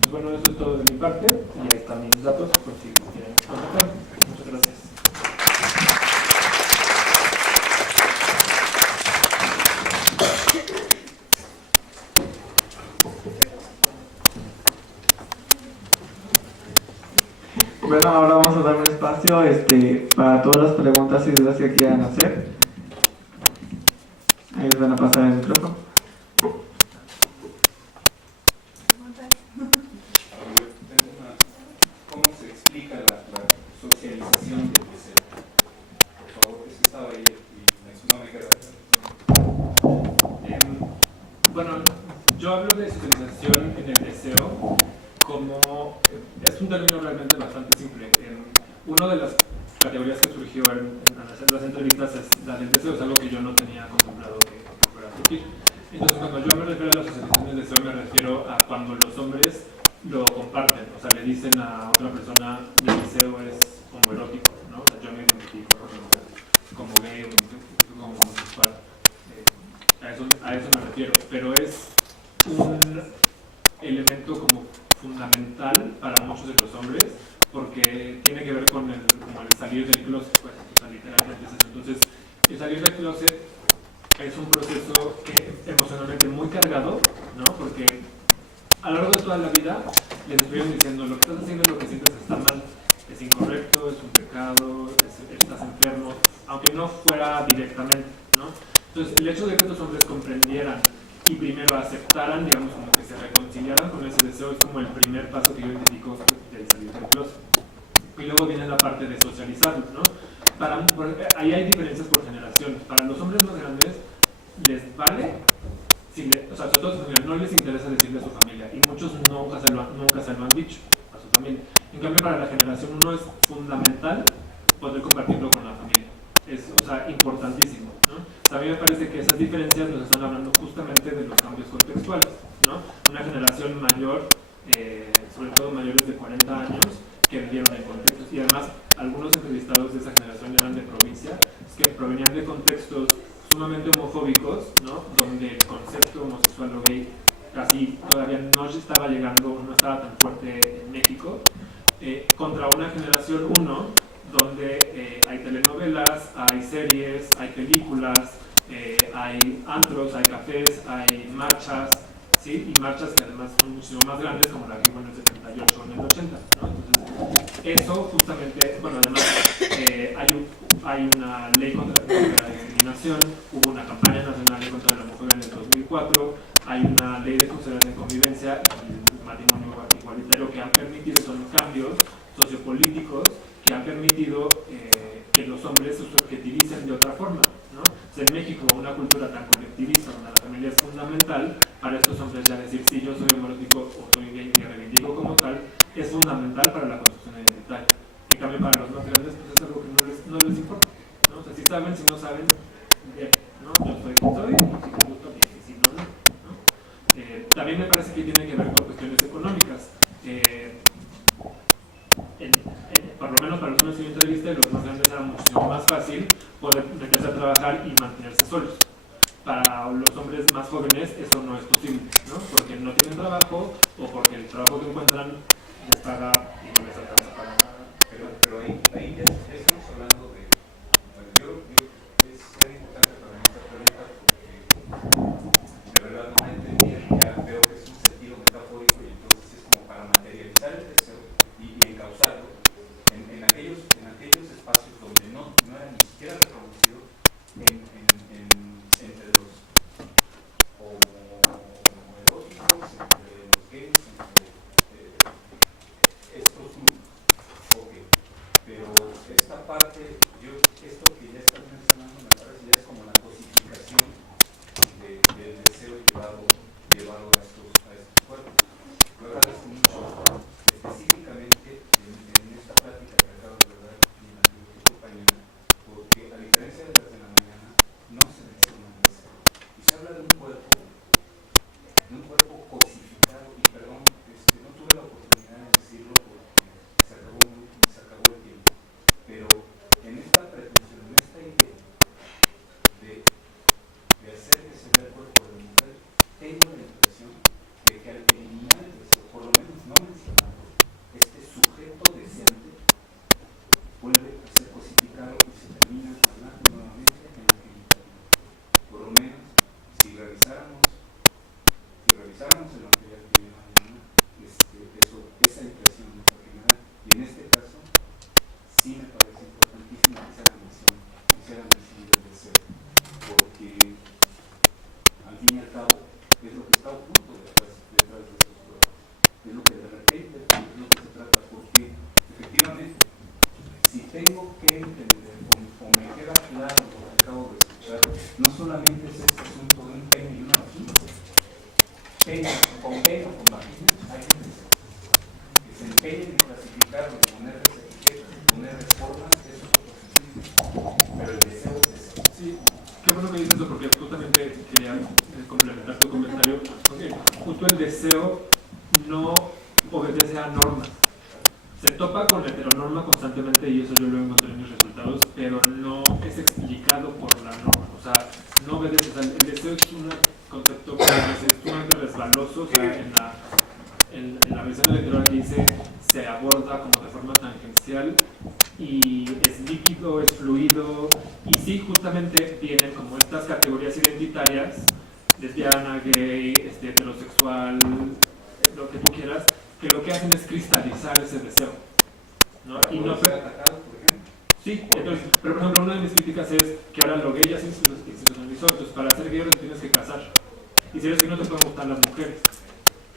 Pues bueno, eso es todo de mi parte y ahí están mis datos por si quieren contactarme. Muchas gracias. Bueno, ahora vamos a dar un espacio para todas las preguntas y dudas que quieran hacer. Ahí les van a pasar el micrófono. ¿Cómo se explica la socialización del deseo? Por favor, es que estaba ahí y no me queda. Bueno, yo hablo de socialización en el deseo como, es un término realmente bastante simple. Una de las categorías que surgió en hacer las entrevistas es la del deseo, es algo que yo no tenía contemplado que fuera a surgir. Entonces, cuando yo me refiero a la socialización del deseo, me refiero a cuando los hombres lo comparten, o sea, le dicen a otra persona, mi deseo es homoerótico, ¿no? O sea, yo me identifico como gay o me identifico como homosexual. A eso me refiero, pero es un elemento como fundamental para muchos de los hombres porque tiene que ver con el salir del closet, pues, o sea, literalmente es eso. Entonces, el salir del closet es un proceso emocionalmente muy cargado, ¿no? Porque a lo largo de toda la vida les estuvieron diciendo lo que estás haciendo, lo que sientes está mal, es incorrecto, es un pecado, estás enfermo, aunque no fuera directamente, ¿no? Entonces, el hecho de que estos hombres comprendieran y primero aceptaran, digamos, como que se reconciliaran con ese deseo, es como el primer paso que yo identifico del salir del closet. Y luego viene la parte de socializarlo, ¿no? Ahí hay diferencias por generación. generación. Para los hombres más grandes les vale, o sea, sobre todo a su familia, no les interesa decirle a su familia, y muchos nunca se lo han dicho a su familia. En cambio, para la generación 1 es fundamental poder compartirlo con la familia. Es, o sea, importantísimo, ¿no? O sea, a mí me parece que esas diferencias nos están hablando justamente de los cambios contextuales, ¿no? Una generación mayor, sobre todo mayores de 40 años, que vivieron en contextos, y además algunos entrevistados de esa generación eran de provincia, que provenían de contextos sumamente homofóbicos, ¿no? Donde el concepto homosexual o gay casi todavía no estaba llegando, no estaba tan fuerte en México, contra una generación 1 donde hay telenovelas, hay series, hay películas, hay antros, hay cafés, hay marchas, ¿sí? Y marchas que además son muchísimo más grandes, como la que hubo en el 78 o en el 80, ¿no? Entonces, eso justamente, bueno, además hay una ley contra la discriminación, hubo una campaña nacional contra la homofobia en el 2004, hay una ley de consideración de convivencia y el matrimonio igualitario que han permitido, son cambios sociopolíticos que han permitido que los hombres se subjetivicen de otra forma, ¿no? O sea, en México, una cultura tan colectivista donde la familia es fundamental, para estos hombres ya decir si yo soy homoerótico o soy gay y me reivindico como tal, es fundamental para la construcción identitaria. En cambio, para los más grandes, pues es algo que no les importa, ¿no? O sea, si saben, si no saben, bien, ¿no? Yo soy quien soy, y si me gusta, bien, y si no, no, ¿no? También me parece que tiene que ver con cuestiones económicas. Por lo menos para los hombres que yo entrevisté, los más grandes era muchísimo más fácil poder meterse a trabajar y mantenerse solos. Para los hombres más jóvenes eso no es posible, ¿no? Porque no tienen trabajo o porque el trabajo que encuentran les paga y no les alcanza para nada. Pero ahí ya estamos hablando de... Bueno, es muy importante para mí esta pregunta porque de verdad no la entendía. Ya veo que es un sentido metafórico y entonces es como para materializar el deseo y encauzarlo en aquellos espacios donde no era ni siquiera reconocido entre los homoeróticos, entre los gays, entre estos grupos. Ok, pero esta parte, esto que ya estás mencionando me parece ya es como la cosificación del deseo llevado a estos cuerpos. Lo agradezco mucho, específicamente en esta plática que acabo de dar con tu compañera, porque a diferencia de las de la mañana, no se menciona el deseo. Y se habla de un cuerpo cosificado, y perdón, no tuve la oportunidad de decirlo porque se acabó el tiempo, pero en esta pretensión, en esta idea de hacer que se vea el cuerpo de la mujer, tengo la impresión de que al eliminar el deseo, por lo menos no mencionarlo, este sujeto deseante vuelve a ser cosificado y se termina hablando nuevamente en la genitalidad. Por lo menos, si revisáramos el material que viene mañana, esa impresión nos va a generar. Y en este caso, sí me parece importantísimo que se haga mención del deseo, porque al fin y al cabo es lo que está oculto detrás de estos cuerpos, es lo que de repente es lo que se trata, porque efectivamente, si tengo que entender o me queda claro lo que acabo de escuchar, no solamente es este asunto de un pene y una vagina. Con pene o con vagina hay un deseo. Que se empeñen en clasificarlo, en ponerles etiquetas, en ponerles formas, eso es otro sentido. Pero el deseo es deseo. Sí, qué bueno que dices eso, porque justamente quería complementar tu comentario. Porque justo el deseo no obedece a normas. Se topa con la heteronorma constantemente y eso yo lo encontré en mis resultados, pero no es explicado por la norma. O sea, no obedece. O sea, el deseo es un concepto que es sumamente resbaloso. O sea, en la versión electoral dice se aborda como de forma tangencial y es líquido, es fluido, y sí, justamente vienen como estas categorías identitarias, lesbiana, gay, heterosexual, lo que tú quieras, que lo que hacen es cristalizar ese deseo, ¿no? Y no ser atacado, por ejemplo. Sí, entonces, pero por ejemplo, una de mis críticas es que ahora lo gay ya se institucionalizó, entonces para ser gay ahora te tienes que casar, y si eres gay no te pueden gustar las mujeres,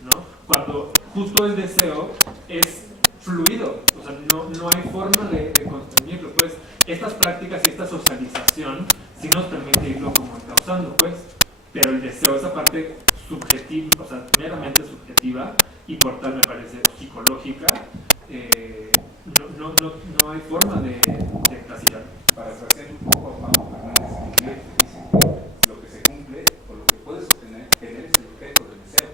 ¿no? Cuando justo el deseo es fluido, o sea, no hay forma de constreñirlo, pues. Estas prácticas y esta socialización sí nos permite irlo como encauzando, pues, pero el deseo, esa parte subjetiva, o sea, meramente subjetiva y por tal me parece psicológica, no hay forma de encasillarlo. Para hacer un poco a Pablo Fernández, dice que lo que se cumple o lo que puedes obtener es el objeto del deseo,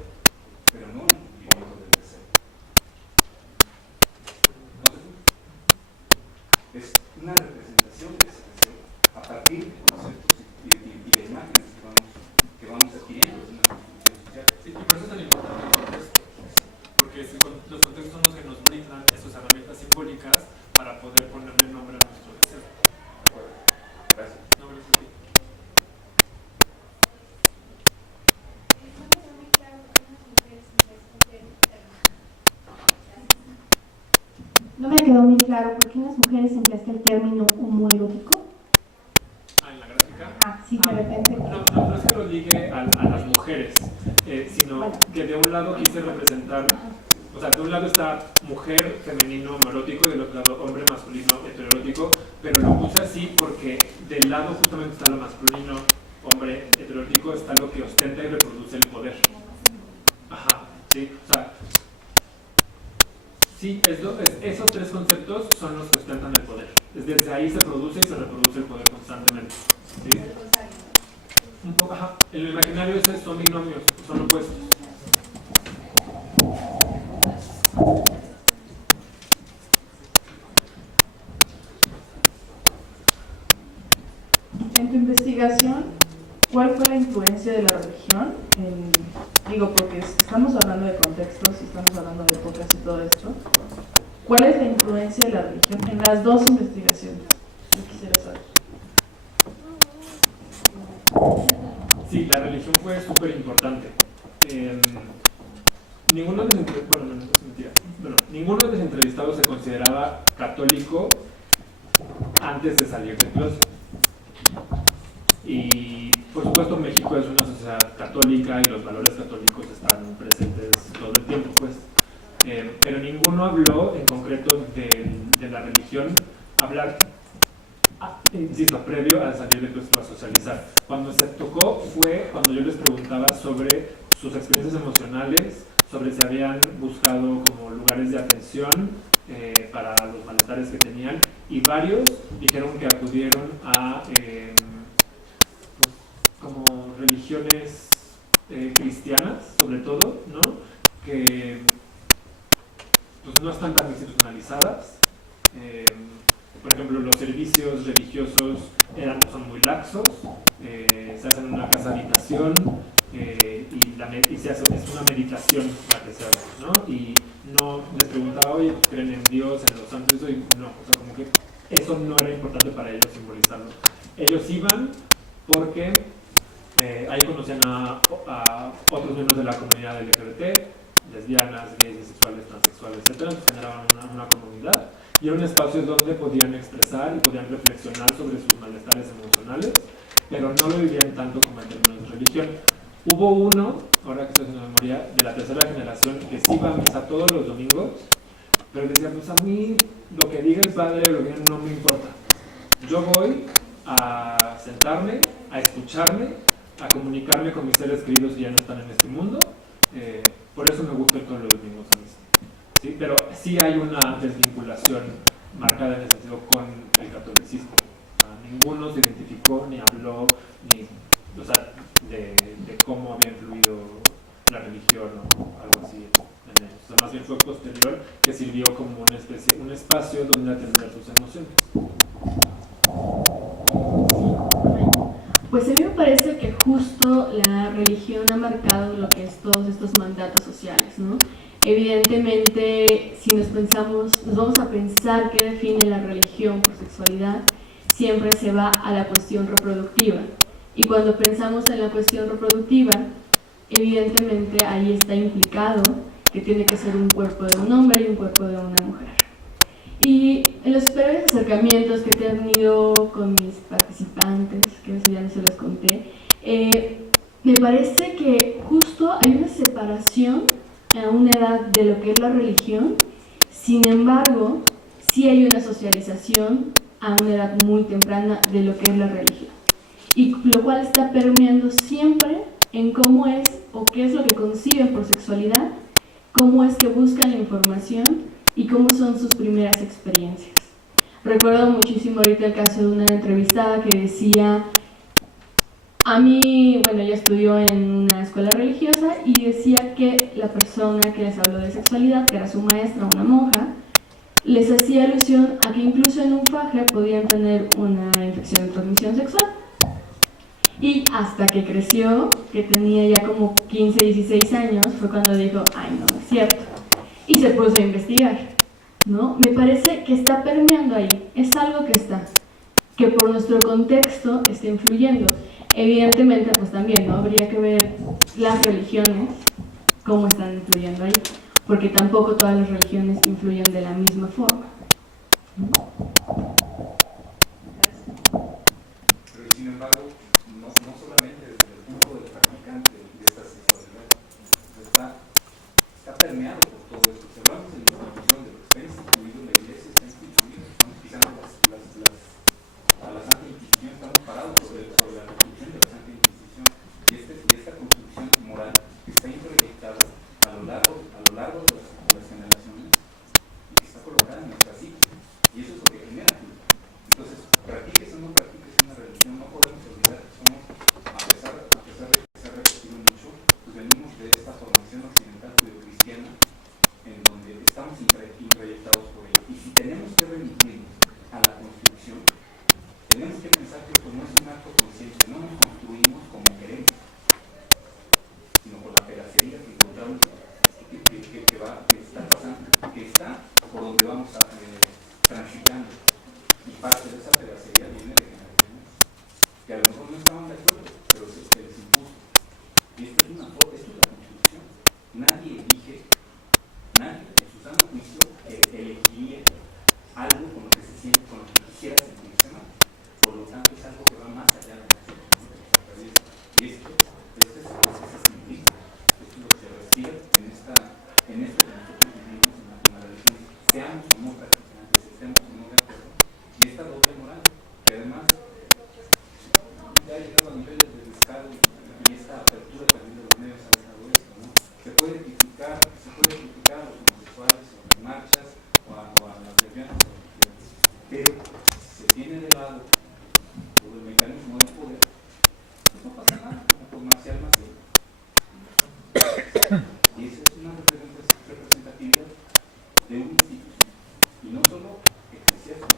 pero no el individuo del deseo. ¿No te gusta? Es una representación de ese deseo a partir de conceptos y de imágenes que vamos adquiriendo de una construcción social. Sí, y por eso es tan importante el contexto, porque los contextos son los que nos brindan esas herramientas simbólicas para poder ponerle nombre a nuestro deseo. ¿De acuerdo? Gracias. No, gracias a ti. No me quedó muy claro por qué en las mujeres empleaste el término homoerótico. Ah, en la gráfica. Sí, de repente. No es que lo ligue a las mujeres, sino que de un lado quise representar, o sea, de un lado está mujer, femenino, homoerótico, y del otro lado hombre, masculino, heteroerótico, pero lo puse así porque del lado justamente está lo masculino, hombre, heteroerótico, está lo que ostenta y reproduce el poder. Ajá, sí, o sea, sí, esos tres conceptos son los que ostentan el poder. Desde ahí se produce y se reproduce el poder constantemente. ¿Sí? Un poco, ajá. En el imaginario son binomios, son opuestos. En tu investigación, ¿cuál fue la influencia de la religión? Digo, porque estamos hablando de contextos y estamos hablando de épocas y todo esto. ¿Cuál es la influencia de la religión en las dos investigaciones? Yo quisiera saber. Sí, la religión fue súper importante. Ninguno de los entrevistados se consideraba católico antes de salir del closet. Y por supuesto México es una sociedad católica y los valores católicos están presentes todo el tiempo, pues. Pero ninguno habló en concreto de la religión, insisto, previo a salir del closet a socializar. Cuando se tocó fue cuando yo les preguntaba sobre sus experiencias emocionales, sobre si habían buscado como lugares de atención para los malestares que tenían, y varios dijeron que acudieron a como religiones cristianas, sobre todo, ¿no? Que pues, no están tan institucionalizadas. Por ejemplo, los servicios religiosos son muy laxos, se hacen en una casa habitación y se hace, es una meditación la que se hace, ¿no? Y no les preguntaba, oye, ¿creen en Dios, en los santos? Y no, o sea, como que eso no era importante para ellos simbolizarlo. Ellos iban porque ahí conocían a otros miembros de la comunidad LGBT, lesbianas, gays, bisexuales, transexuales, etc. Generaban una comunidad y era un espacio donde podían expresar y podían reflexionar sobre sus malestares emocionales, pero no lo vivían tanto como en términos de religión. Hubo uno, ahora que estoy haciendo memoria, de la tercera generación que sí iba a misa todos los domingos, pero decía, pues a mí lo que diga el padre o lo que diga no me importa. Yo voy a sentarme, a escucharme, a comunicarme con mis seres queridos que ya no están en este mundo. Por eso me gusta ir todos los domingos a misa. ¿Sí? Pero sí hay una desvinculación marcada en ese sentido con el catolicismo. Ninguno se identificó, ni habló, o sea, de cómo había influido la religión o algo así en ellos. O sea, más bien fue posterior, que sirvió como un espacio donde atender sus emociones. Pues a mí me parece que justo la religión ha marcado lo que es todos estos mandatos sociales, ¿no? Evidentemente, si nos vamos a pensar qué define la religión por sexualidad, siempre se va a la cuestión reproductiva. Y cuando pensamos en la cuestión reproductiva, evidentemente ahí está implicado que tiene que ser un cuerpo de un hombre y un cuerpo de una mujer. Y en los breves acercamientos que he tenido con mis participantes, que eso ya no se los conté, me parece que justo hay una separación a una edad de lo que es la religión Sin embargo, sí hay una socialización a una edad muy temprana de lo que es la religión, y lo cual está permeando siempre en cómo es o qué es lo que conciben por sexualidad, cómo es que buscan la información y cómo son sus primeras experiencias. Recuerdo muchísimo ahorita el caso de una entrevistada que decía, a mí, bueno, ella estudió en una escuela religiosa y decía que la persona que les habló de sexualidad, que era su maestra, una monja, les hacía alusión a que incluso en un faje podían tener una infección de transmisión sexual. Y hasta que creció, que tenía ya como 15, 16 años, fue cuando dijo, ay, no es cierto. Y se puso a investigar, ¿no? Me parece que está permeando ahí, es algo que está, que por nuestro contexto está influyendo. Evidentemente, pues también, ¿no? Habría que ver las religiones, cómo están influyendo ahí, porque tampoco todas las religiones influyen de la misma forma, ¿no? Pero sin embargo, no solamente desde el punto del practicante de esta sexualidad, está permeado por todo esto. Si hablamos de la institución, de lo que está instituido, la iglesia está instituida, estamos pisando a la Santa Inquisición, estamos parados sobre la construcción de la Santa Inquisición y esta construcción moral que está introyectada a lo largo de las generaciones y que está colocada en nuestra psique. Y eso es lo que genera culpa. Entonces, practiques o no practiques una religión, no podemos olvidar que somos, a pesar de que se ha repetido mucho, pues venimos de esta formación occidental judeocristiana en donde estamos introyectados por ella. Y si tenemos que remitirnos a la construcción, tenemos que pensar que pues, no es un acto consciente, no nos construimos como queremos, sino por la pedacería que encontramos que está pasando, que está por donde vamos transitando. Y parte de esa pedacería viene de generaciones que a lo mejor no estaban de acuerdo, pero se les impuso. Y esto es la construcción. Nadie elige, nadie en su sano juicio elegiría algo con lo que se siente, con lo que quisiera sentirse mal. Por lo tanto, es algo que va más allá de nosotros. Y esto es científico. Esto es lo que se respira en esto que nosotros vivimos en la religión. Seamos o no practicantes, estemos o no de acuerdo. Y esta doble moral, que además ya ha llegado a niveles de descaro y esta apertura también de los medios ha dejado esto, ¿no? Se puede criticar a los homosexuales o a las marchas o a las lesbianas, pero se tiene de lado todo el mecanismo del poder, pues no pasa nada, como con Marcial Maciel. Y esa es una representatividad de un instituto, y no solo eclesiástica,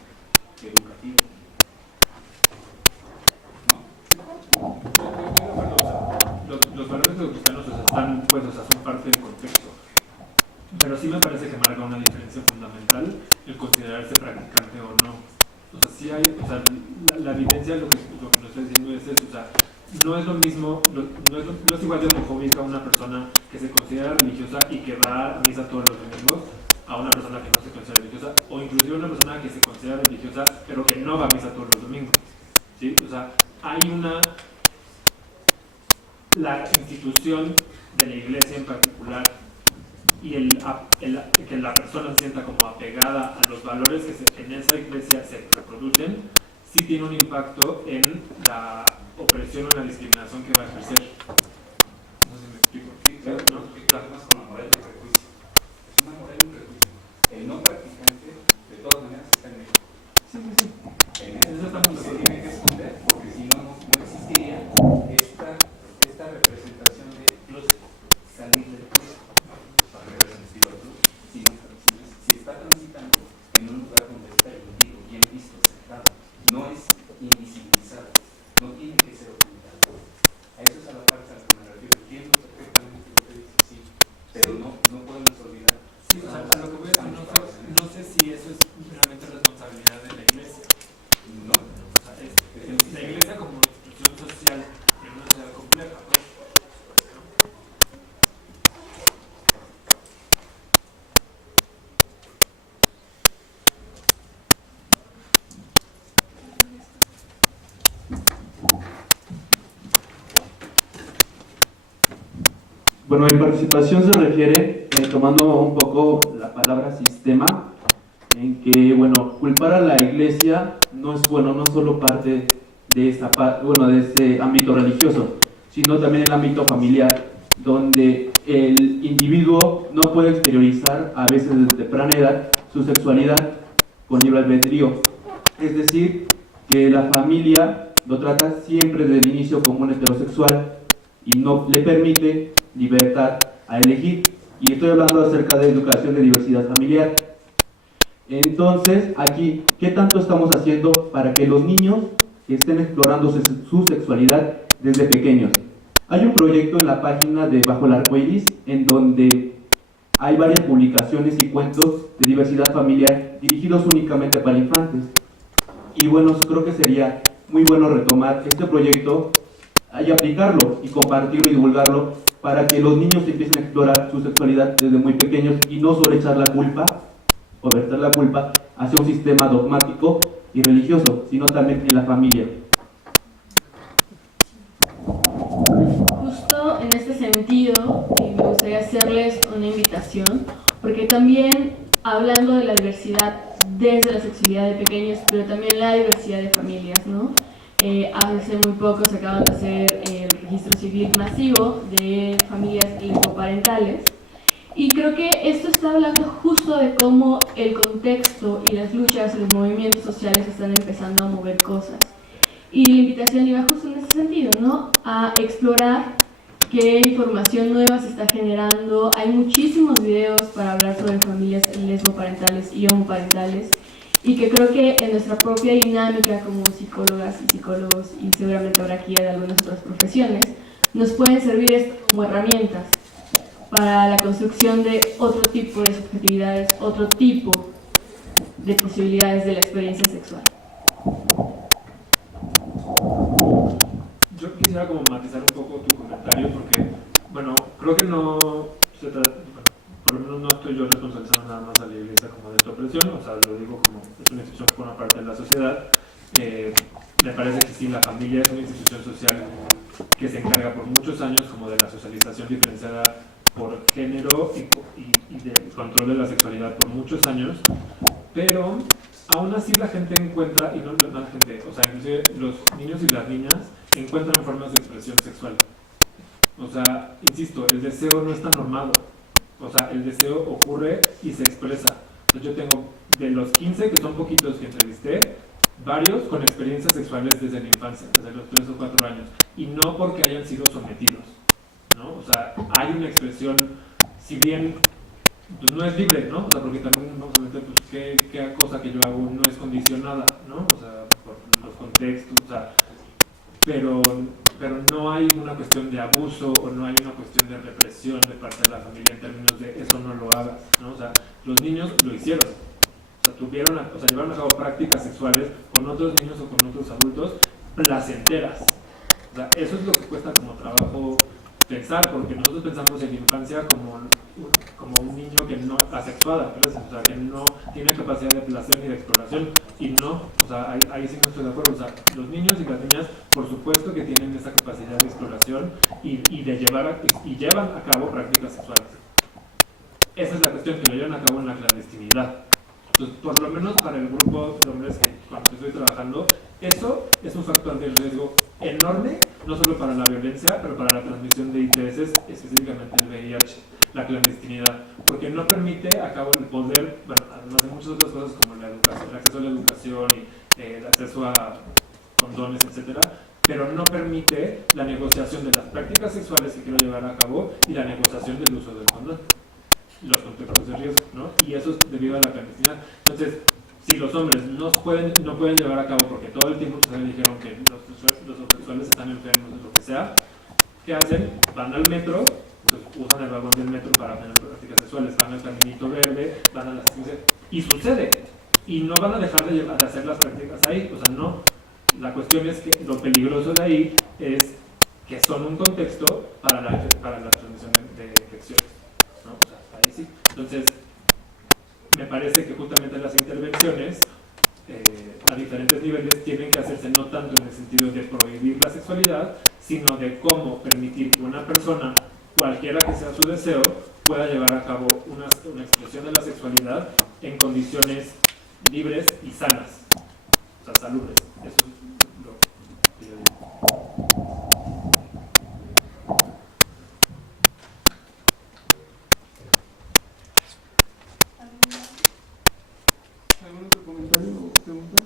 educativa. Los valores cristianos están, pues, son parte del contexto. Pero sí me parece que marca una diferencia fundamental el considerarse practicante o no. O sea, sí hay, o sea, la evidencia lo que nos está diciendo es eso. O sea, no es lo mismo, no es igual de homofóbica una persona que se considera religiosa y que va a misa todos los domingos a una persona que no se considera religiosa, o inclusive una persona que se considera religiosa pero que no va a misa todos los domingos, ¿sí? O sea, hay la institución de la iglesia en particular y que la persona se sienta como apegada a los valores que en esa iglesia se reproducen, sí tiene un impacto en la opresión o la discriminación que va a ejercer. No sé si me explico. Sí, claro, ¿no? Más con la moral del prejuicio. Es una moral y un prejuicio. El no practicante, de todas maneras, está en México. Sí. En eso estamos, se tiene que esconder, porque si no, no existiría esta representación de salir del closet, para que vean el estilo del closet. Si está transitando en un lugar donde está emitido, bien visto, aceptado, no es invisibilizado, no tiene que ser ocultado. A eso es a la parte a la que me refiero. Entiendo perfectamente lo que dice, sí, pero no podemos olvidar. Sí, o sea, a lo que voy a decir, no sé si eso es realmente responsabilidad de la iglesia. No. O sea, la iglesia como institución social en una sociedad compleja, pues. Bueno, mi participación se refiere, tomando un poco la palabra sistema, en que, bueno, culpar a la iglesia no es bueno, no solo parte de esta bueno, de este ámbito religioso, sino también el ámbito familiar, donde el individuo no puede exteriorizar a veces desde temprana edad su sexualidad con libre albedrío. Es decir, que la familia lo trata siempre desde el inicio como un heterosexual y no le permite libertad a elegir. Y estoy hablando acerca de educación de diversidad familiar. Entonces, aquí, ¿qué tanto estamos haciendo para que los niños estén explorando su sexualidad desde pequeños? Hay un proyecto en la página de Bajo el Arco Iris en donde hay varias publicaciones y cuentos de diversidad familiar dirigidos únicamente para infantes. Y bueno, creo que sería muy bueno retomar este proyecto y aplicarlo y compartirlo y divulgarlo para que los niños empiecen a explorar su sexualidad desde muy pequeños y no solo echar la culpa o verter la culpa hacia un sistema dogmático y religioso, sino también en la familia. Justo en este sentido, me gustaría hacerles una invitación, porque también hablando de la diversidad desde la sexualidad de pequeños, pero también la diversidad de familias, ¿no? Hace muy poco se acaban de hacer el registro civil masivo de familias lesboparentales, y creo que esto está hablando justo de cómo el contexto y las luchas, los movimientos sociales están empezando a mover cosas. Y la invitación iba justo en ese sentido, ¿no? A explorar qué información nueva se está generando. Hay muchísimos videos para hablar sobre familias lesboparentales y homoparentales, y que creo que en nuestra propia dinámica como psicólogas y psicólogos, y seguramente habrá aquí de algunas otras profesiones, nos pueden servir esto como herramientas para la construcción de otro tipo de subjetividades, otro tipo de posibilidades de la experiencia sexual. Yo quisiera como matizar un poco tu comentario porque, bueno, creo que no se trata, bueno, por lo menos no estoy yo responsabilizando nada más a la iglesia como de esta opresión, o sea, lo digo como es una institución que forma parte de la sociedad. Me parece que sí, la familia es una institución social que se encarga por muchos años como de la socialización diferenciada por género y del control de la sexualidad por muchos años, pero aún así la gente encuentra, y no la gente, o sea, inclusive los niños y las niñas encuentran formas de expresión sexual. O sea, insisto, el deseo no está normado. O sea, el deseo ocurre y se expresa. Entonces yo tengo, de los 15, que son poquitos que entrevisté, varios con experiencias sexuales desde la infancia, desde los 3 o 4 años. Y no porque hayan sido sometidos, ¿no? O sea, hay una expresión, si bien pues no es libre, ¿no? O sea, porque también vamos a meter, pues, qué cosa que yo hago no es condicionada, ¿no? O sea, por los contextos, o sea, pero no hay una cuestión de abuso o no hay una cuestión de represión de parte de la familia en términos de eso no lo hagas, ¿no? O sea, los niños lo hicieron, o sea, llevaron a cabo prácticas sexuales con otros niños o con otros adultos placenteras. O sea, eso es lo que cuesta como trabajo pensar, porque nosotros pensamos en la infancia como un niño que no asexuada, ¿verdad? O sea, que no tiene capacidad de placer ni de exploración, y no, o sea, ahí sí no estoy de acuerdo. O sea, los niños y las niñas, por supuesto que tienen esa capacidad de exploración y llevan a cabo prácticas sexuales. Esa es la cuestión, que lo llevan a cabo en la clandestinidad. Entonces, por lo menos para el grupo de hombres que cuando estoy trabajando, eso es un factor de riesgo enorme, no solo para la violencia, pero para la transmisión de ITS, específicamente el VIH, la clandestinidad, porque no permite a cabo el poder, bueno, además de muchas otras cosas como la educación, el acceso a la educación y el acceso a condones, etcétera, pero no permite la negociación de las prácticas sexuales que quiero llevar a cabo y la negociación del uso del condón, los contextos de riesgo, ¿no? Y eso es debido a la clandestinidad. Entonces, si los hombres no pueden llevar a cabo, porque todo el tiempo ustedes dijeron que los homosexuales están enfermos de lo que sea, ¿qué hacen? Van al metro, entonces usan el vagón del metro para tener prácticas sexuales, van al caminito verde, van a las y sucede, y no van a dejar de hacer las prácticas ahí. O sea, no, la cuestión es que lo peligroso de ahí es que son un contexto para la transmisión de infecciones, ¿no? O sea, ahí sí. Entonces, me parece que justamente las intervenciones a diferentes niveles tienen que hacerse no tanto en el sentido de prohibir la sexualidad, sino de cómo permitir que una persona cualquiera que sea su deseo, pueda llevar a cabo una expresión de la sexualidad en condiciones libres y sanas, o sea, salubres. Eso es lo que yo digo. ¿Algún otro comentario o pregunta?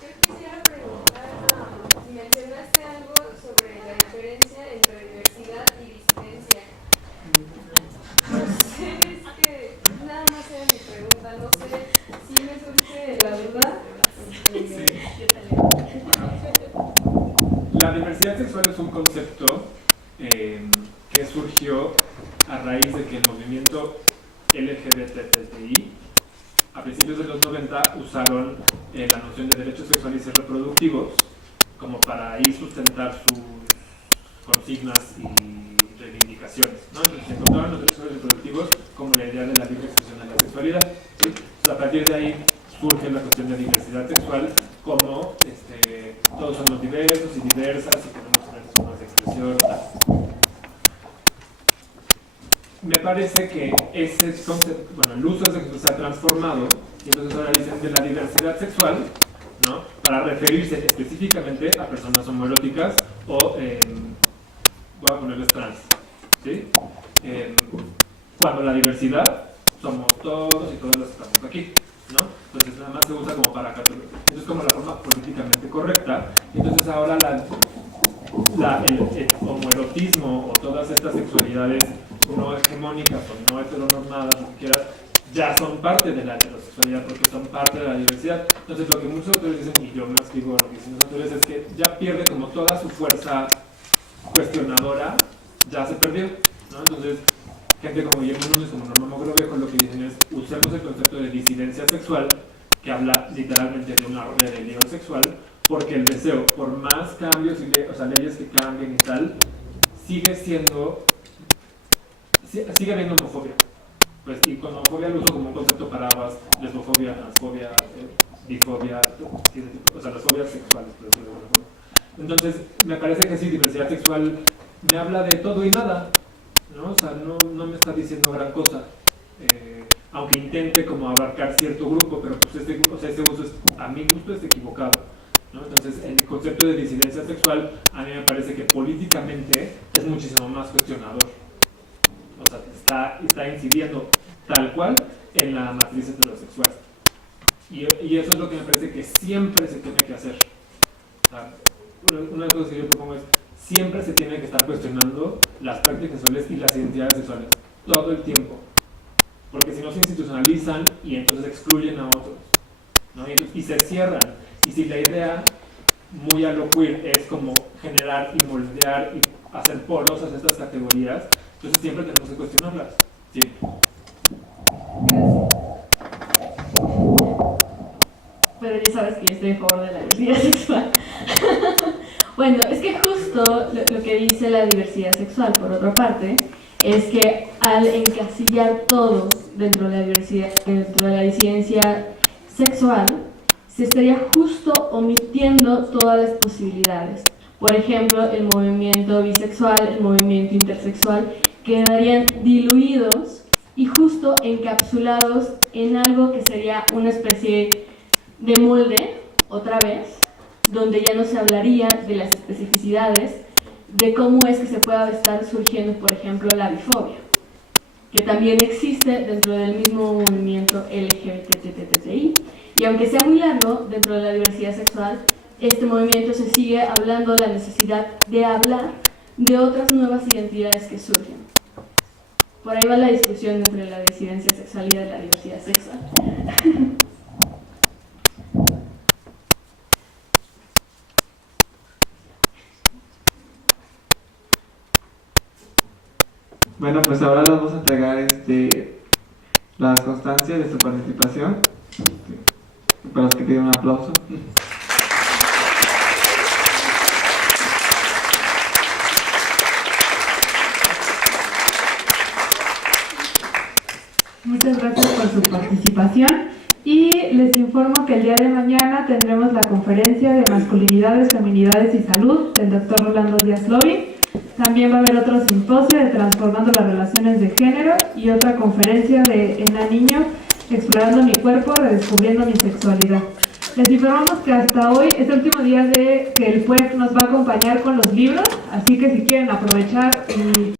Yo quisiera preguntar, mencionaste algo sobre la diferencia entre diversidad y disidencia. No sé, es que nada más era mi pregunta, no sé si me surge la duda. La diversidad sexual es un concepto que surgió a raíz de que el movimiento LGBTI a principios de los 90 usaron la noción de derechos sexuales y reproductivos como para ahí sustentar sus consignas y reivindicaciones, ¿no? Entonces se encontraron los derechos reproductivos como la idea de la libre expresión de la sexualidad, ¿sí? Entonces, a partir de ahí surge la cuestión de diversidad sexual como todos somos diversos y diversas y tenemos diferentes formas de expresión, tal. Me parece que ese concepto, bueno, el uso se ha transformado y entonces ahora dicen de la diversidad sexual, ¿no? Para referirse específicamente a personas homoeróticas o, voy a ponerles trans, ¿sí? Cuando la diversidad somos todos y todas las que estamos aquí, ¿no? Entonces nada más se usa como para categorizar. Eso es como la forma políticamente correcta. Y entonces ahora el homoerotismo o todas estas sexualidades no hegemónicas o no heteronormadas, lo que quieras, ya son parte de la heterosexualidad porque son parte de la diversidad. Entonces lo que muchos autores dicen, y yo me escribo lo que dicen los autores, es que ya pierde como toda su fuerza cuestionadora, ya se perdió, ¿no? Entonces gente como Guillermo Núñez, como Norma Mogrovejo, lo que dicen es usemos el concepto de disidencia sexual, que habla literalmente de una rebelión sexual, porque el deseo, por más cambios, o sea, leyes que cambien y tal, sigue habiendo homofobia. Pues, y con homofobia lo uso como un concepto paraguas, lesbofobia, transfobia, bifobia, o sea, las fobias sexuales, por decirlo de alguna forma. Entonces, me parece que sí, diversidad sexual me habla de todo y nada, ¿no? O sea, no me está diciendo gran cosa, aunque intente como abarcar cierto grupo, pero pues ese uso a mi gusto es equivocado, ¿no? Entonces el concepto de disidencia sexual a mí me parece que políticamente es muchísimo más cuestionador, o sea, está incidiendo tal cual en la matriz heterosexual, y eso es lo que me parece que siempre se tiene que hacer. O sea, una de las cosas que yo propongo es siempre se tiene que estar cuestionando las prácticas sexuales y las identidades sexuales, todo el tiempo. Porque si no se institucionalizan y entonces excluyen a otros, ¿no? Y se cierran. Y si la idea, muy a lo queer, es como generar y moldear y hacer porosas estas categorías, entonces siempre tenemos que cuestionarlas. Siempre. Pero ya sabes que yo estoy a favor de la diversidad sexual. Bueno, es que justo lo que dice la diversidad sexual, por otra parte, es que al encasillar todo dentro de la diversidad, dentro de la disidencia sexual, se estaría justo omitiendo todas las posibilidades. Por ejemplo, el movimiento bisexual, el movimiento intersexual, quedarían diluidos y justo encapsulados en algo que sería una especie de molde, otra vez, donde ya no se hablaría de las especificidades de cómo es que se pueda estar surgiendo, por ejemplo, la bifobia, que también existe dentro del mismo movimiento LGBTI. Y aunque sea muy largo dentro de la diversidad sexual, este movimiento se sigue hablando de la necesidad de hablar de otras nuevas identidades que surgen. Por ahí va la discusión entre la disidencia sexual y la diversidad sexual. Bueno, pues ahora les vamos a entregar las constancias de su participación. Para los que piden un aplauso. Muchas gracias por su participación y les informo que el día de mañana tendremos la conferencia de masculinidades, feminidades y salud del Dr. Rolando Díaz Lovi. También va a haber otro simposio de transformando las relaciones de género y otra conferencia de Ena-Niño, explorando mi cuerpo, redescubriendo mi sexualidad. Les informamos que hasta hoy es el último día de que el PUEC nos va a acompañar con los libros, así que si quieren aprovechar y